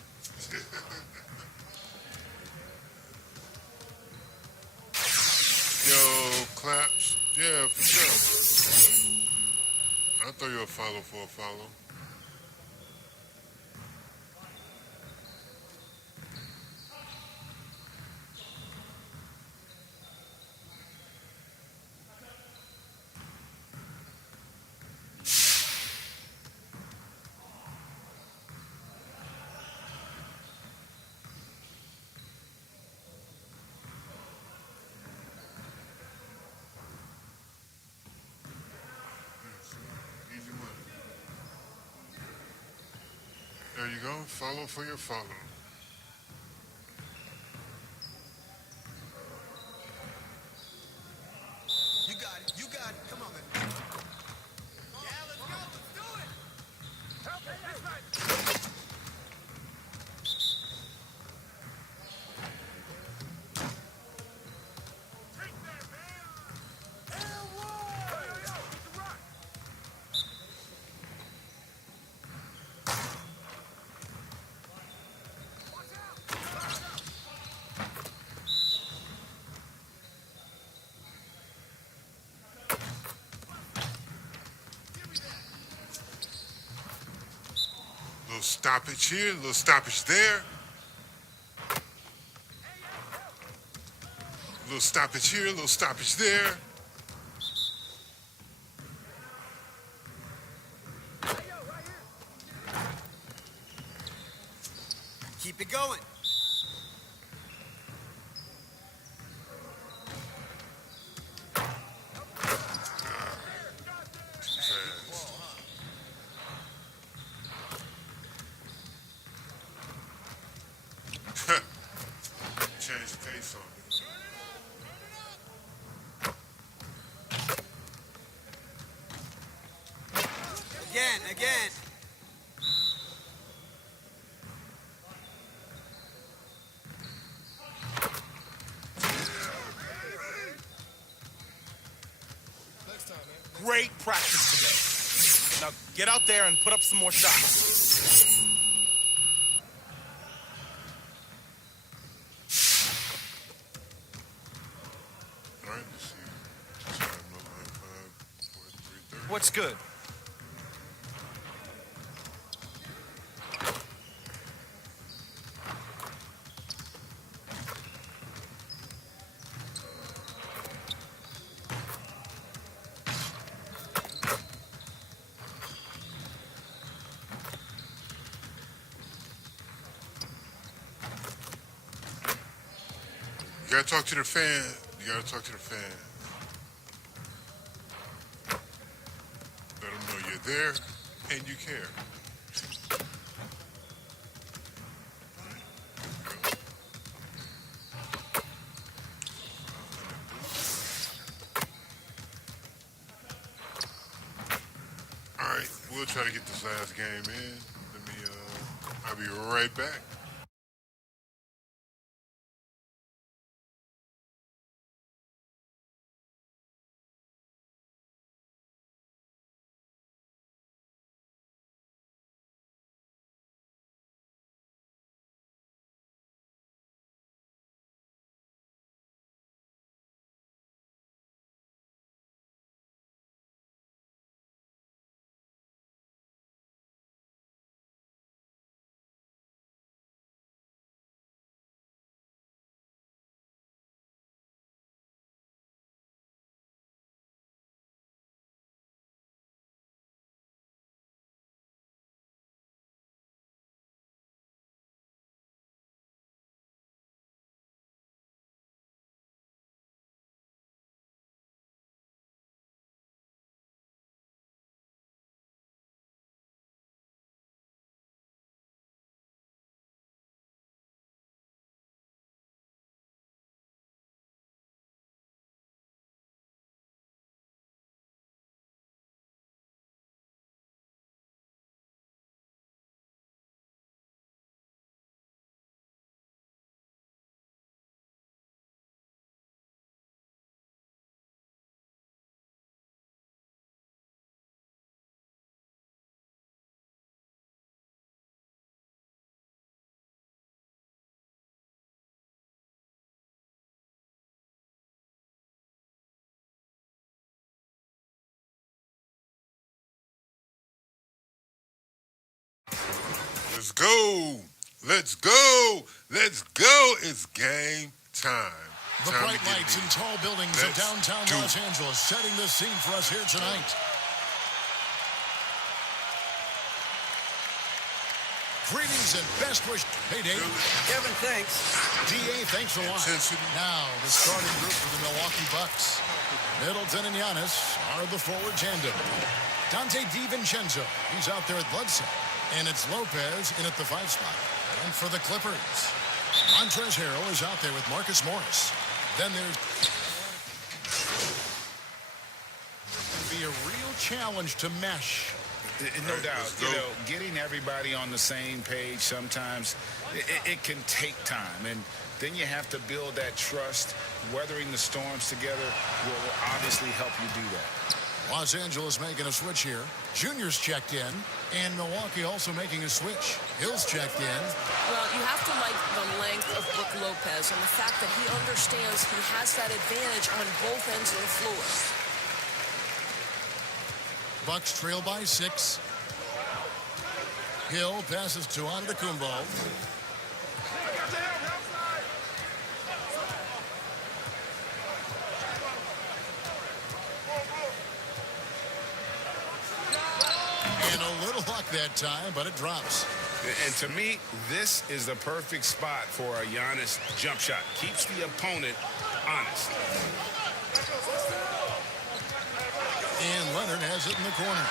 Yo, claps. Yeah, for sure. I'll throw you a follow for a follow. Easy money. There you go. Follow for your follow. You got it. Come on, man. Yeah, let's go. little stoppage here, a little stoppage there. A little stoppage here, a little stoppage there. Keep it going. Change the pace on me. Again. Great practice today. Now get out there and put up some more shots. All right, let's see. What's good? You gotta talk to the fan. You gotta talk to the fan. Let them know you're there and you care. All right, we'll try to get this last game in. I'll be right back. Let's go. Let's go. Let's go. It's game time. The bright lights and tall buildings of downtown Los Angeles setting the scene for us here tonight. Greetings and best wishes. Hey, Dave. Kevin, thanks. DA, thanks a lot. Now, the starting group for the Milwaukee Bucks. Middleton and Giannis are the forward tandem. Dante DiVincenzo, he's out there at Bledsoe. And it's Lopez in at the 5 spot. And for the Clippers, Montrezl Harrell is out there with Marcus Morris. Then there's be a real challenge to mesh. No doubt. You know, getting everybody on the same page sometimes, it can take time. And then you have to build that trust. Weathering the storms together will obviously help you do that. Los Angeles making a switch here. Junior's checked in. And Milwaukee also making a switch. Hill's checked in. Well, you have to like the length of Brook Lopez and the fact that he understands he has that advantage on both ends of the floor. Bucks trail by 6. Hill passes to Antetokounmpo. And a little luck that time, but it drops. And to me, this is the perfect spot for a Giannis jump shot. Keeps the opponent honest. And Leonard has it in the corner.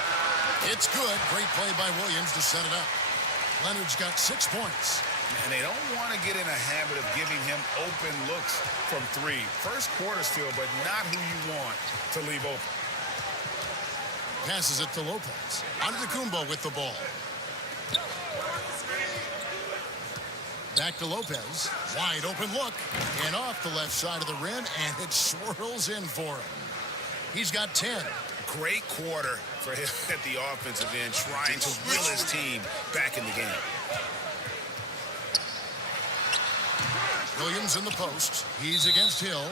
It's good. Great play by Williams to set it up. Leonard's got 6 points. And they don't want to get in a habit of giving him open looks from 3. First quarter still, but not who you want to leave open. Passes it to Lopez. Antetokounmpo with the ball. Back to Lopez. Wide open look. And off the left side of the rim, and it swirls in for him. He's got 10. Great quarter for him at the offensive end, trying to will his team back in the game. Williams in the post. He's against Hill.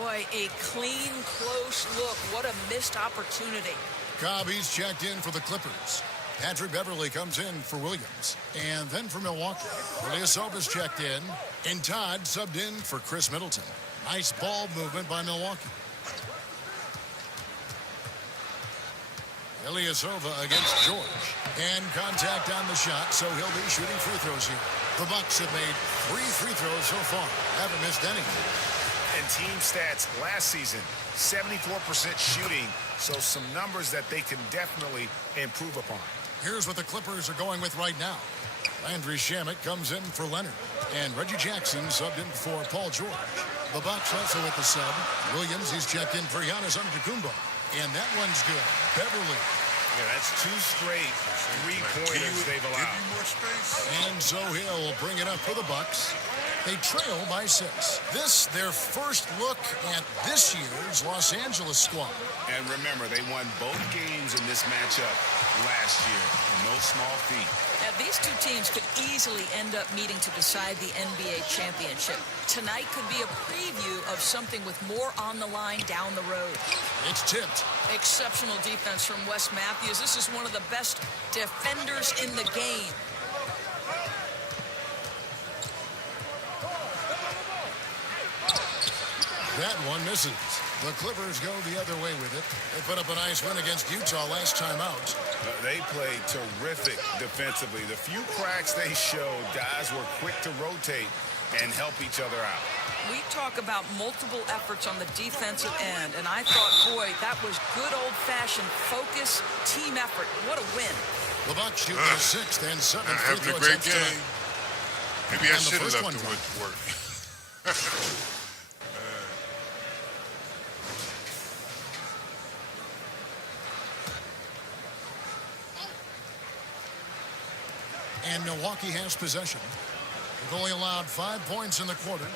Boy, a clean, close look. What a missed opportunity. Cobb's checked in for the Clippers. Patrick Beverly comes in for Williams. And then for Milwaukee, Ilyasova's checked in. And Todd subbed in for Chris Middleton. Nice ball movement by Milwaukee. Ilyasova against George. And contact on the shot, so he'll be shooting free throws here. The Bucks have made 3 free throws so far. Haven't missed any. And team stats last season, 74% shooting, so some numbers that they can definitely improve upon. Here's what the Clippers are going with right now. Landry Shamet comes in for Leonard. And Reggie Jackson subbed in for Paul George. The Bucks also with the sub. Williams, he's checked in for Giannis Antetokounmpo. And that one's good. Beverly. Yeah, that's 2 straight three-pointers they've allowed. And so Hill will bring it up for the Bucks. They trail by 6. This, their first look at this year's Los Angeles squad. And remember, they won both games in this matchup last year. No small feat. Now, these two teams could easily end up meeting to decide the NBA championship. Tonight could be a preview of something with more on the line down the road. It's tipped. Exceptional defense from Wes Matthews. This is one of the best defenders in the game. That one misses. The Clippers go the other way with it. They put up a nice win against Utah last time out. They played terrific defensively. The few cracks they showed, guys were quick to rotate and help each other out. We talk about multiple efforts on the defensive end, and I thought, boy, that was good old-fashioned focus, team effort. What a win. The Bucks shoot their 6th and 7th free throw attempts tonight. Maybe I should have left the wood to work. And Milwaukee has possession. They've only allowed 5 points in the quarter.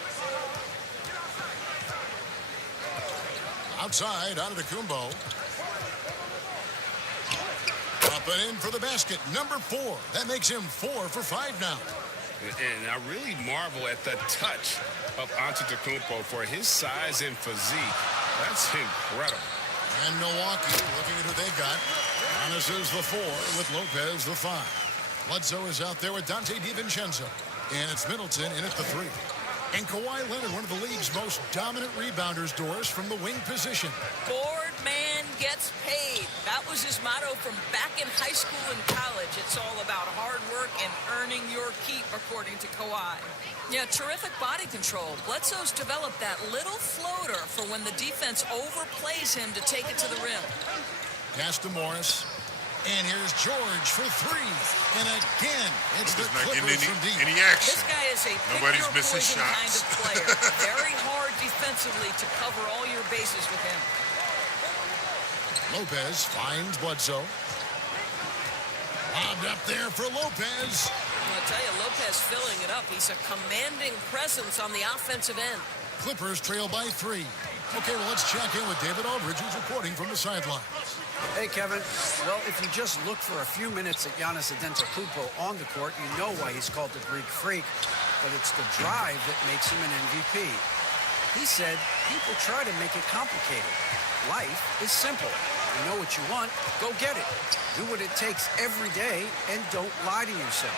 Outside, Antetokounmpo. Up and in for the basket, number 4. That makes him 4 for 5 now. And I really marvel at the touch of Antetokounmpo for his size and physique. That's incredible. And Milwaukee, looking at who they got. Giannis is the 4 with Lopez the 5. Bledsoe is out there with Dante DiVincenzo. And it's Middleton in at the 3. And Kawhi Leonard, one of the league's most dominant rebounders, Doris, from the wing position. Board man gets paid. That was his motto from back in high school and college. It's all about hard work and earning your keep, according to Kawhi. Yeah, terrific body control. Bledsoe's developed that little floater for when the defense overplays him to take it to the rim. Pass to Morris. And here's George for 3. And again, it's the Clippers from deep. Any action. This guy is a Nobody's missing picture shots. kind of player. Very hard defensively to cover all your bases with him. Lopez finds Bledsoe. Lobbed up there for Lopez. I'll tell you, Lopez filling it up. He's a commanding presence on the offensive end. Clippers trail by 3. Okay, well, let's check in with David Aldridge, who's reporting from the sidelines. Hey, Kevin. Well, if you just look for a few minutes at Giannis Antetokounmpo on the court, you know why he's called the Greek Freak. But it's the drive that makes him an MVP. He said, people try to make it complicated. Life is simple. You know what you want, go get it. Do what it takes every day and don't lie to yourself.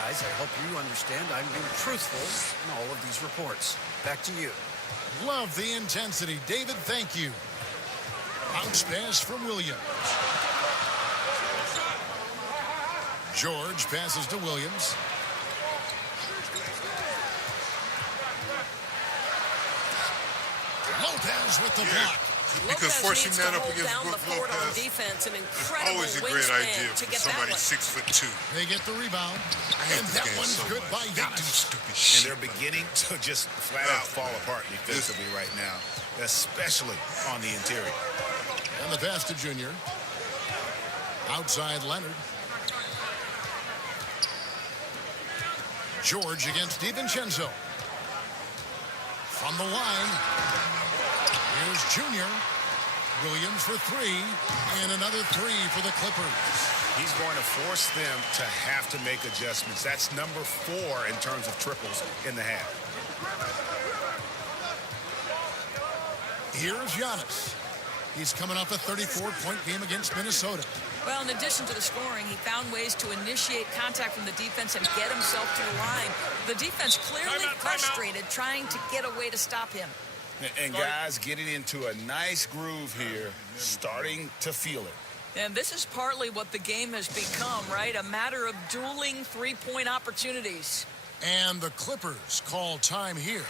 Guys, I hope you understand I'm being truthful in all of these reports. Back to you. Love the intensity. David, thank you. Bounce pass from Williams. George passes to Williams. Lopez with the block. Because forcing that up against down the Brook court on Lopez defense, an is incredible always a great wingspan idea to for get somebody that 6'2". They get the rebound. And this that game one's so good much. by They do Giannis. stupid And shit. they're beginning to just flat out fall apart defensively right now, especially on the interior. And the pass to Junior. Outside Leonard. George against DiVincenzo. From the line. Here's Junior. Williams for three. And another three for the Clippers. He's going to force them to have to make adjustments. That's number 4 in terms of triples in the half. Here's Giannis. He's coming off a 34-point game against Minnesota. Well, in addition to the scoring, he found ways to initiate contact from the defense and get himself to the line. The defense clearly frustrated, trying to get a way to stop him. And guys getting into a nice groove here, starting to feel it. And this is partly what the game has become, right? A matter of dueling three-point opportunities. And the Clippers call time here.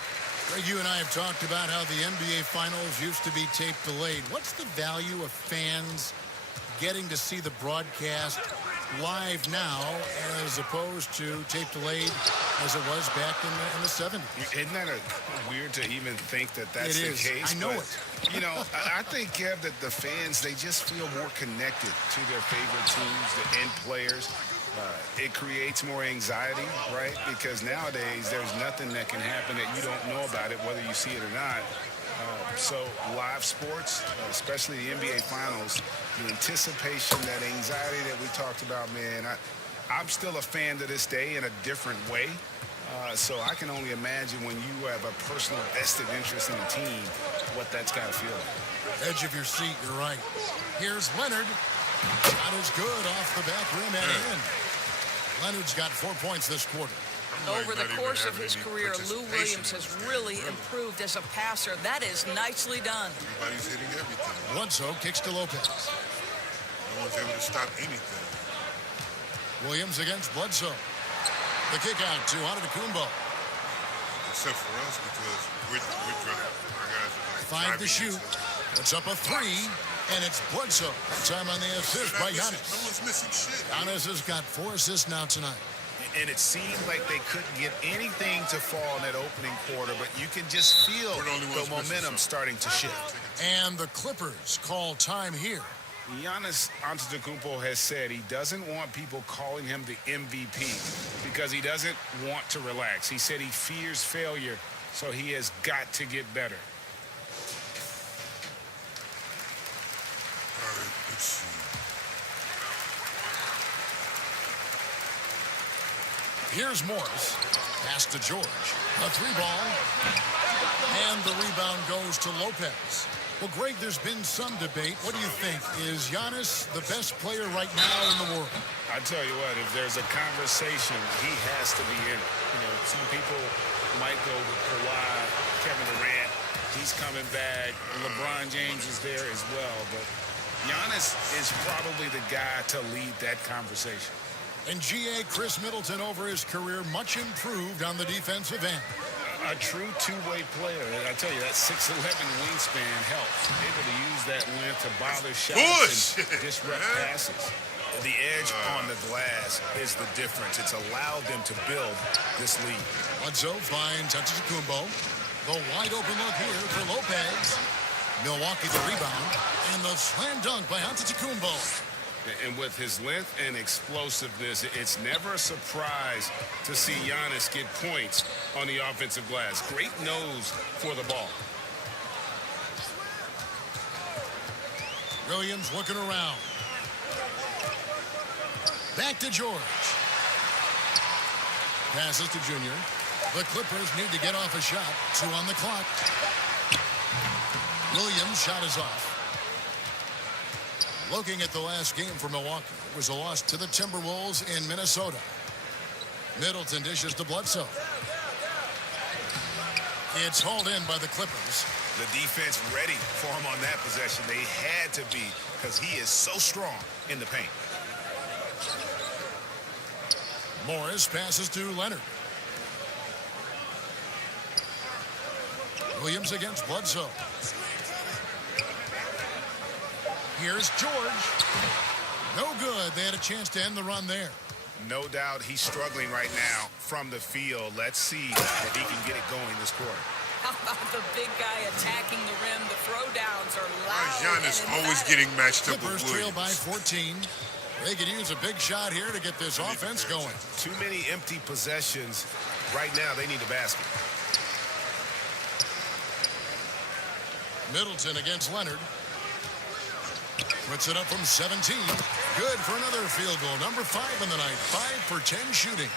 Greg, you and I have talked about how the NBA Finals used to be tape delayed. What's the value of fans getting to see the broadcast live now as opposed to tape delayed as it was back in the 70s? Isn't that weird to even think that that's it the is. case? I know but, it. You know, I think, Kev, that the fans, they just feel more connected to their favorite teams and players. It creates more anxiety, right? Because nowadays, there's nothing that can happen that you don't know about it, whether you see it or not. So live sports, especially the NBA Finals, the anticipation, that anxiety that we talked about, man, I'm still a fan to this day in a different way. So I can only imagine when you have a personal vested interest in a team, what that's got to feel like. Edge of your seat, you're right. Here's Leonard. Shot is good off the back rim and in. Leonard's got 4 points this quarter. Over the course of his career, Lou Williams has really improved as a passer. That is nicely done. Everybody's hitting everything. Bledsoe kicks to Lopez. No one's able to stop anything. Williams against Bledsoe. The kick out to Antetokounmpo. Except for us, because we're driving. Our guys are 5 like to shoot. It's up a 3, and it's Bledsoe. That time on the assist by Giannis. No one's missing shit. Giannis has got 4 assists now tonight. And it seemed like they couldn't get anything to fall in that opening quarter, but you can just feel the momentum starting to shift. And the Clippers call time here. Giannis Antetokounmpo has said he doesn't want people calling him the MVP because he doesn't want to relax. He said he fears failure, so he has got to get better. All right, let's see. Here's Morris. Pass to George. A 3-ball. And the rebound goes to Lopez. Well, Greg, there's been some debate. What do you think? Is Giannis the best player right now in the world? I tell you what, if there's a conversation, he has to be in it. You know, some people might go with Kawhi, Kevin Durant. He's coming back. LeBron James is there as well. But Giannis is probably the guy to lead that conversation. And GA Chris Middleton over his career, much improved on the defensive end. A true two-way player. I tell you, that 6'11" wingspan helps. Able to use that length to bother shots and disrupt passes. The edge on the glass is the difference. It's allowed them to build this lead. Bledsoe finds Antetokounmpo. The wide open look here for Lopez. Milwaukee the rebound. And the slam dunk by Antetokounmpo. And with his length and explosiveness, it's never a surprise to see Giannis get points on the offensive glass. Great nose for the ball. Williams looking around. Back to George. Passes to Junior. The Clippers need to get off a shot. 2 on the clock. Williams' shot is off. Looking at the last game for Milwaukee, it was a loss to the Timberwolves in Minnesota. Middleton dishes to Bledsoe. It's hauled in by the Clippers. The defense ready for him on that possession. They had to be, because he is so strong in the paint. Morris passes to Leonard. Williams against Bledsoe. Here's George. No good. They had a chance to end the run there. No doubt he's struggling right now from the field. Let's see if he can get it going this quarter. How about the big guy attacking the rim? The throwdowns are Why is loud Giannis and always emphatic. getting matched up Clippers with trail Williams? by 14. They could use a big shot here to get this offense going. Too many empty possessions. Right now, they need a basket. Middleton against Leonard. Puts it up from 17. Good for another field goal. Number 5 in the night. 5 for 10 shooting.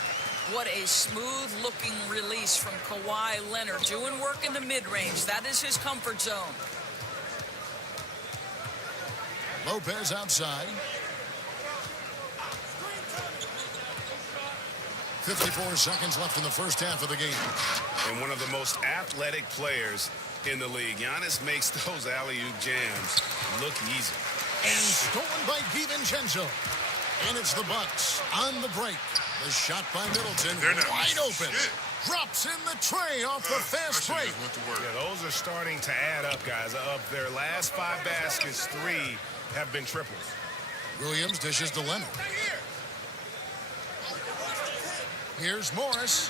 What a smooth-looking release from Kawhi Leonard. Doing work in the mid-range. That is his comfort zone. Lopez outside. 54 seconds left in the first half of the game. And one of the most athletic players in the league. Giannis makes those alley-oop jams look easy. And stolen by DiVincenzo. And it's the Bucks on the break. The shot by Middleton, wide open. Shit. Drops in the tray off the fast break. Yeah, those are starting to add up, guys. Of their last 5 baskets, 3 have been triples. Williams dishes to Leonard. Here's Morris.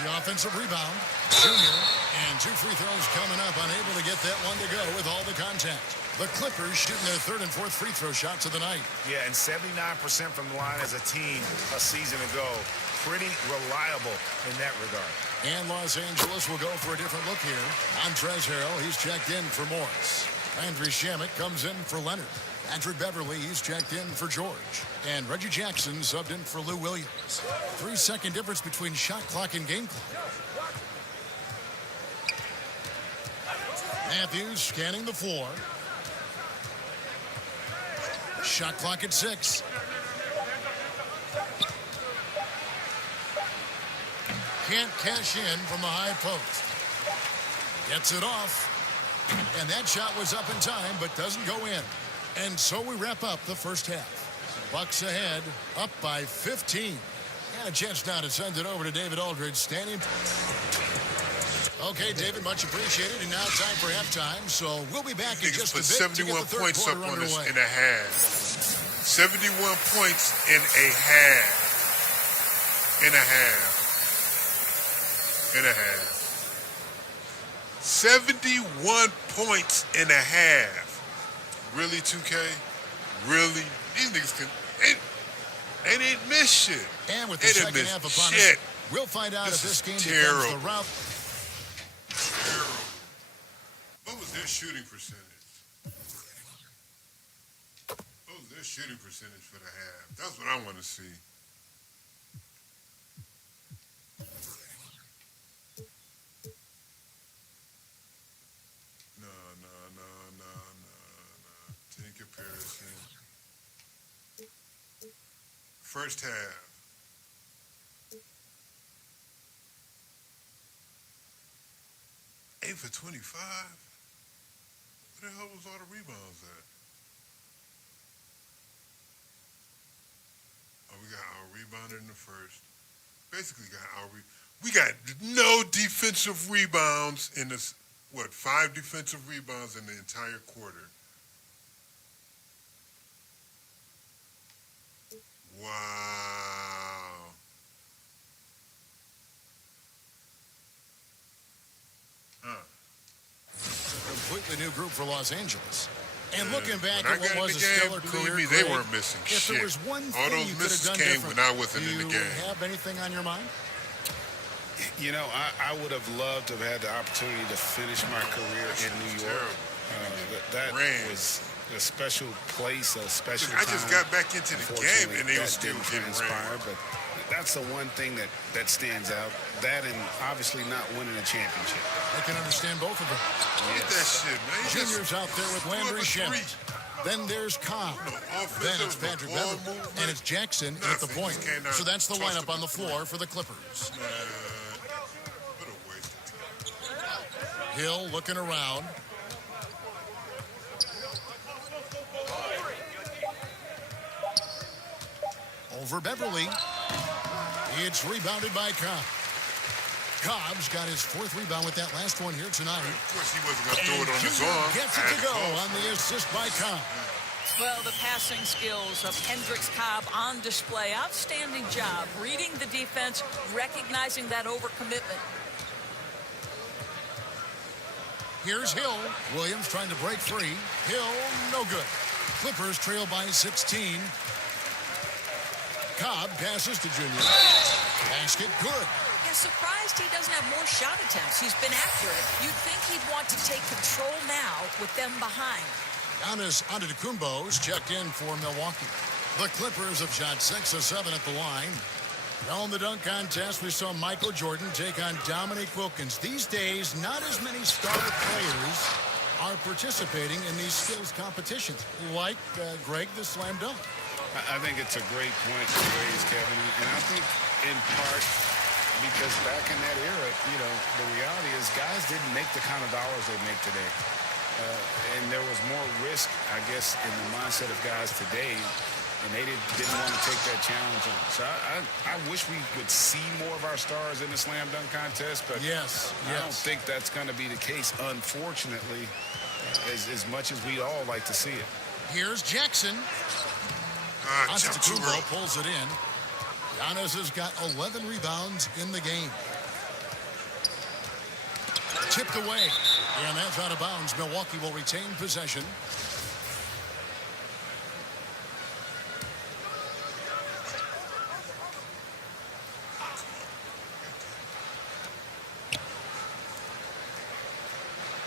The offensive rebound. Junior. And 2 free throws coming up. Unable to get that one to go with all the contact. The Clippers shooting their 3rd and 4th free throw shots of the night. Yeah, and 79% from the line as a team a season ago. Pretty reliable in that regard. And Los Angeles will go for a different look here. Montrezl Harrell, he's checked in for Morris. Landry Shamet comes in for Leonard. Patrick Beverly, he's checked in for George. And Reggie Jackson subbed in for Lou Williams. 3-second difference between shot clock and game clock. Matthews scanning the floor. Shot clock at 6. Can't cash in from the high post. Gets it off. And that shot was up in time, but doesn't go in. And so we wrap up the first half. Bucks ahead, up by 15. And a chance now to send it over to David Aldridge, standing. Okay, David, much appreciated. And now time for halftime. So we'll be back in just a bit. 71 points up on us underway. in a half. 71 points in a half. In a half. In a half. 71 points in a half. Really, 2K? Really? These niggas can. They didn't miss shit. And with the second half upon us, we'll find out if this game becomes the route. Terrible. What was their shooting percentage? What was their shooting percentage for the half? That's what I want to see. No. 10 comparison. First half. Eight for 25? Where the hell was all the rebounds at? Oh, we got our rebounder in the first. Basically we got no defensive rebounds in this, 5 defensive rebounds in the entire quarter. Wow. Completely new group for Los Angeles. And looking back at what was a game, stellar career, me, they weren't missing if shit. there was one All thing those you could have misses done came different, when I wasn't in the do you game. have anything on your mind? You know, I would have loved to have had the opportunity to finish my career in New York. That was a special place, a special time. I just got back into the game and they were still getting transpired, but that's the one thing that stands out. That and obviously not winning a championship. I can understand both of them. Get that shit, man. Junior's out there with Landry Shamet. Then there's Cobb. Then it's Patrick Beverly. And it's Jackson at the point. So that's the lineup on the floor for the Clippers. Hill looking around. Over Beverly. It's rebounded by Cobb. Cobb's got his fourth rebound with that last one here tonight. Of course, he wasn't going to throw it on his arm. Gets it to go on the assist by Cobb. Well, the passing skills of Hendricks Cobb on display. Outstanding job reading the defense, recognizing that overcommitment. Here's Hill. Williams trying to break free. Hill, no good. Clippers trail by 16. Cobb passes to Junior. Basket good. Yeah, surprised he doesn't have more shot attempts. He's been accurate. You'd think he'd want to take control now with them behind. Giannis Antetokounmpo's checked in for Milwaukee. The Clippers have shot 6 of 7 at the line. Now in the dunk contest, we saw Michael Jordan take on Dominique Wilkins. These days, not as many star players are participating in these skills competitions, like Greg, the slam dunk. I think it's a great point to raise, Kevin. And I think in part because back in that era, you know, the reality is guys didn't make the kind of dollars they make today. And there was more risk, I guess, in the mindset of guys today. And they didn't want to take that challenge on. So I wish we would see more of our stars in the slam dunk contest. But yes. I don't think that's going to be the case, unfortunately, as much as we'd all like to see it. Here's Jackson. Antetokounmpo pulls it in. Giannis has got 11 rebounds in the game. Tipped away. And that's out of bounds. Milwaukee will retain possession.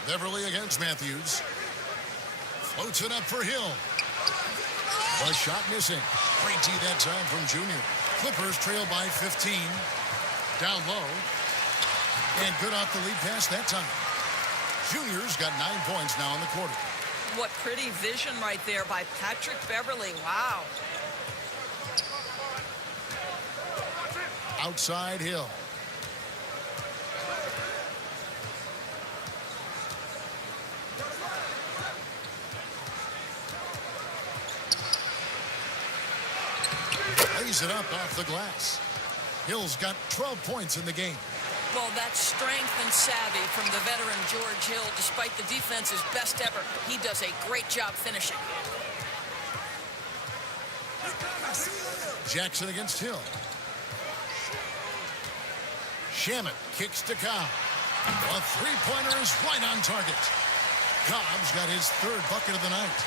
Beverly against Matthews. Floats it up for Hill. The shot missing. Great D that time from Junior. Clippers trail by 15. Down low. And good off the lead pass that time. Junior's got 9 points now in the quarter. What pretty vision right there by Patrick Beverly. Wow. Outside Hill. Lays it up off the glass. Hill's got 12 points in the game. Well, that's strength and savvy from the veteran George Hill. Despite the defense's best effort, he does a great job finishing. Jackson against Hill. Shamet kicks to Cobb. A three-pointer is right on target. Cobb's got his third bucket of the night.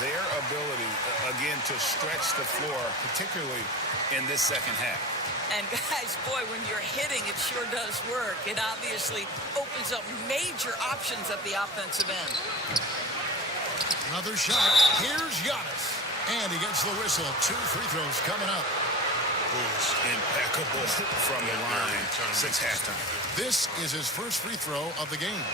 Their ability, again, to stretch the floor, particularly in this second half. And guys, boy, when you're hitting, it sure does work. It obviously opens up major options at the offensive end. Another shot. Here's Giannis. And he gets the whistle. 2 free throws coming up. Impeccable from the line since halftime. This is his first free throw of the game.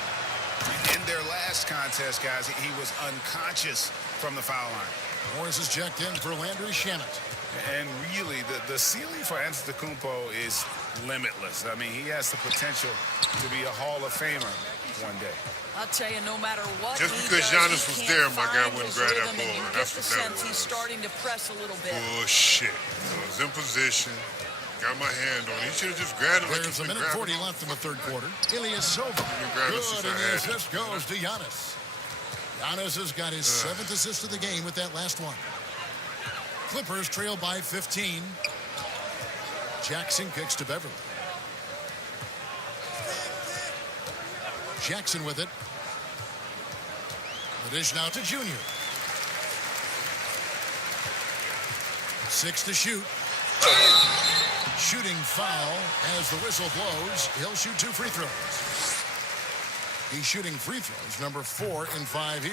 In their last contest, guys, he was unconscious from the foul line. Morris is checked in for Landry Shamet. And really, the ceiling for Antetokounmpo is limitless. I mean, he has the potential to be a Hall of Famer one day. I'll tell you, no matter what just because Giannis was there, my guy wouldn't grab that ball. You get the sense he's starting to press a little bit. Bullshit. I was in position. Got my hand on it. He should have just grabbed it. There's a minute 40 left in the third quarter. Ilyasova. Good, and the assist goes to Giannis. Giannis has got his 7th assist of the game with that last one. Clippers trail by 15. Jackson kicks to Beverly. Jackson with it. The dish now to Junior. 6 to shoot. Shooting foul as the whistle blows. He'll shoot 2 free throws. He's shooting free throws, number 4 in 5 here.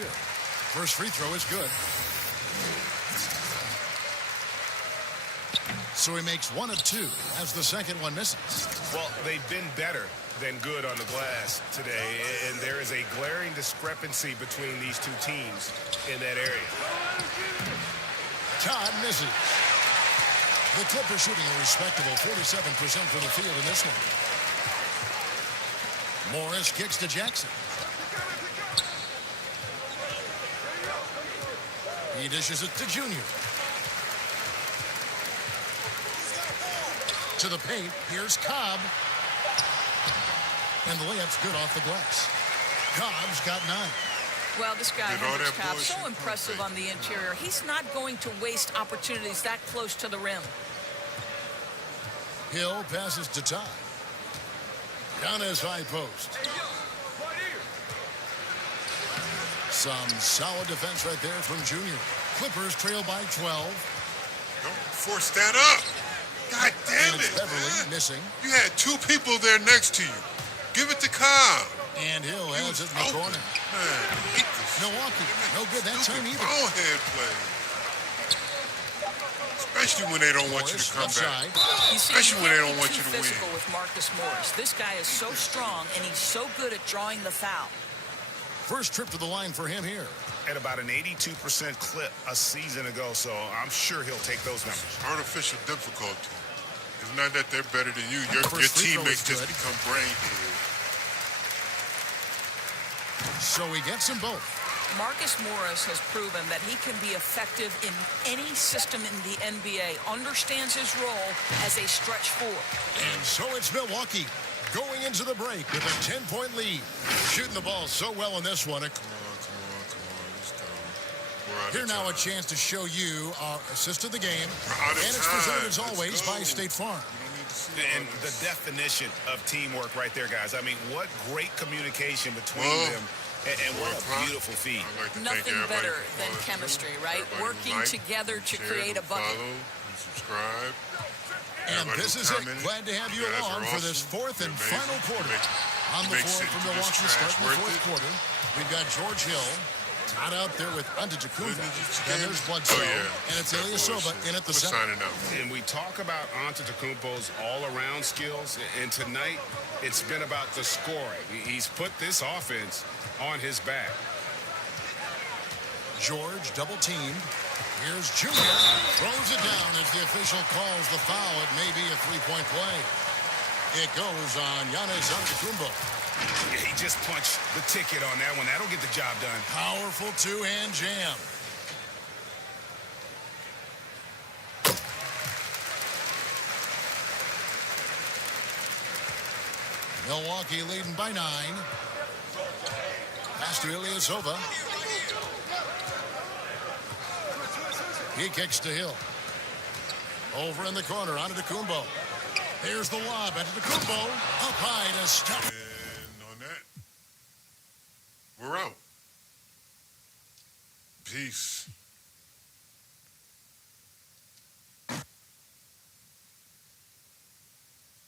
First free throw is good. So he makes 1 of 2 as the second one misses. Well, they've been better than good on the glass today, and there is a glaring discrepancy between these two teams in that area. Todd misses. The Clippers shooting a respectable 47% from the field in this one. Morris kicks to Jackson. He dishes it to Junior. To the paint, here's Cobb. And the layup's good off the glass. Cobb's got 9. Well, this guy, Hendricks Cobb, so impressive on the interior. He's not going to waste opportunities that close to the rim. Hill passes to Todd. Down his high post. Some solid defense right there from Junior. Clippers trail by 12. Don't force that up. God damn and it's it, Beverly man. Missing. You had 2 people there next to you. Give it to Cobb. And Hill has it in the corner. Man, Milwaukee, no good that time either. Ballhead play. Especially when they don't want you to come back. You see, Especially when they don't want you to win. Physical with Marcus Morris. This guy is so strong, and he's so good at drawing the foul. First trip to the line for him here. At about an 82% clip a season ago, so I'm sure he'll take those numbers. Artificial difficulty. It's not that they're better than you. Your teammates just become brain dead. So he gets them both. Marcus Morris has proven that he can be effective in any system in the NBA, understands his role as a stretch 4. And so it's Milwaukee going into the break with a 10-point lead. Shooting the ball so well in this one. Come on. Let's go. Here now a chance to show you our assist of the game. And it's presented as always by State Farm. And the definition of teamwork right there, guys. I mean, what great communication between them. And what a beautiful feed. Nothing better than chemistry, right? Working together to create a bucket. Follow, and subscribe. And this is it. Glad to have you along for this fourth and final quarter. On the floor for Milwaukee starting the fourth quarter. We've got George Hill. Not out there with Antetokounmpo. Then there's Bledsoe. And it's Ilyasova in at the center. And we talk about Antetokounmpo's all-around skills. And tonight, it's been about the scoring. He's put this offense on his back. George double-teamed. Here's Junior. Throws it down as the official calls the foul. It may be a three-point play. It goes on Giannis Antetokounmpo. Yeah, he just punched the ticket on that one. That'll get the job done. Powerful two-hand jam. Milwaukee leading by 9. Pass to Ilyasova. He kicks to Hill. Over in the corner, Antetokounmpo. Here's the lob. Antetokounmpo up high to stop. And on that, we're out. Peace.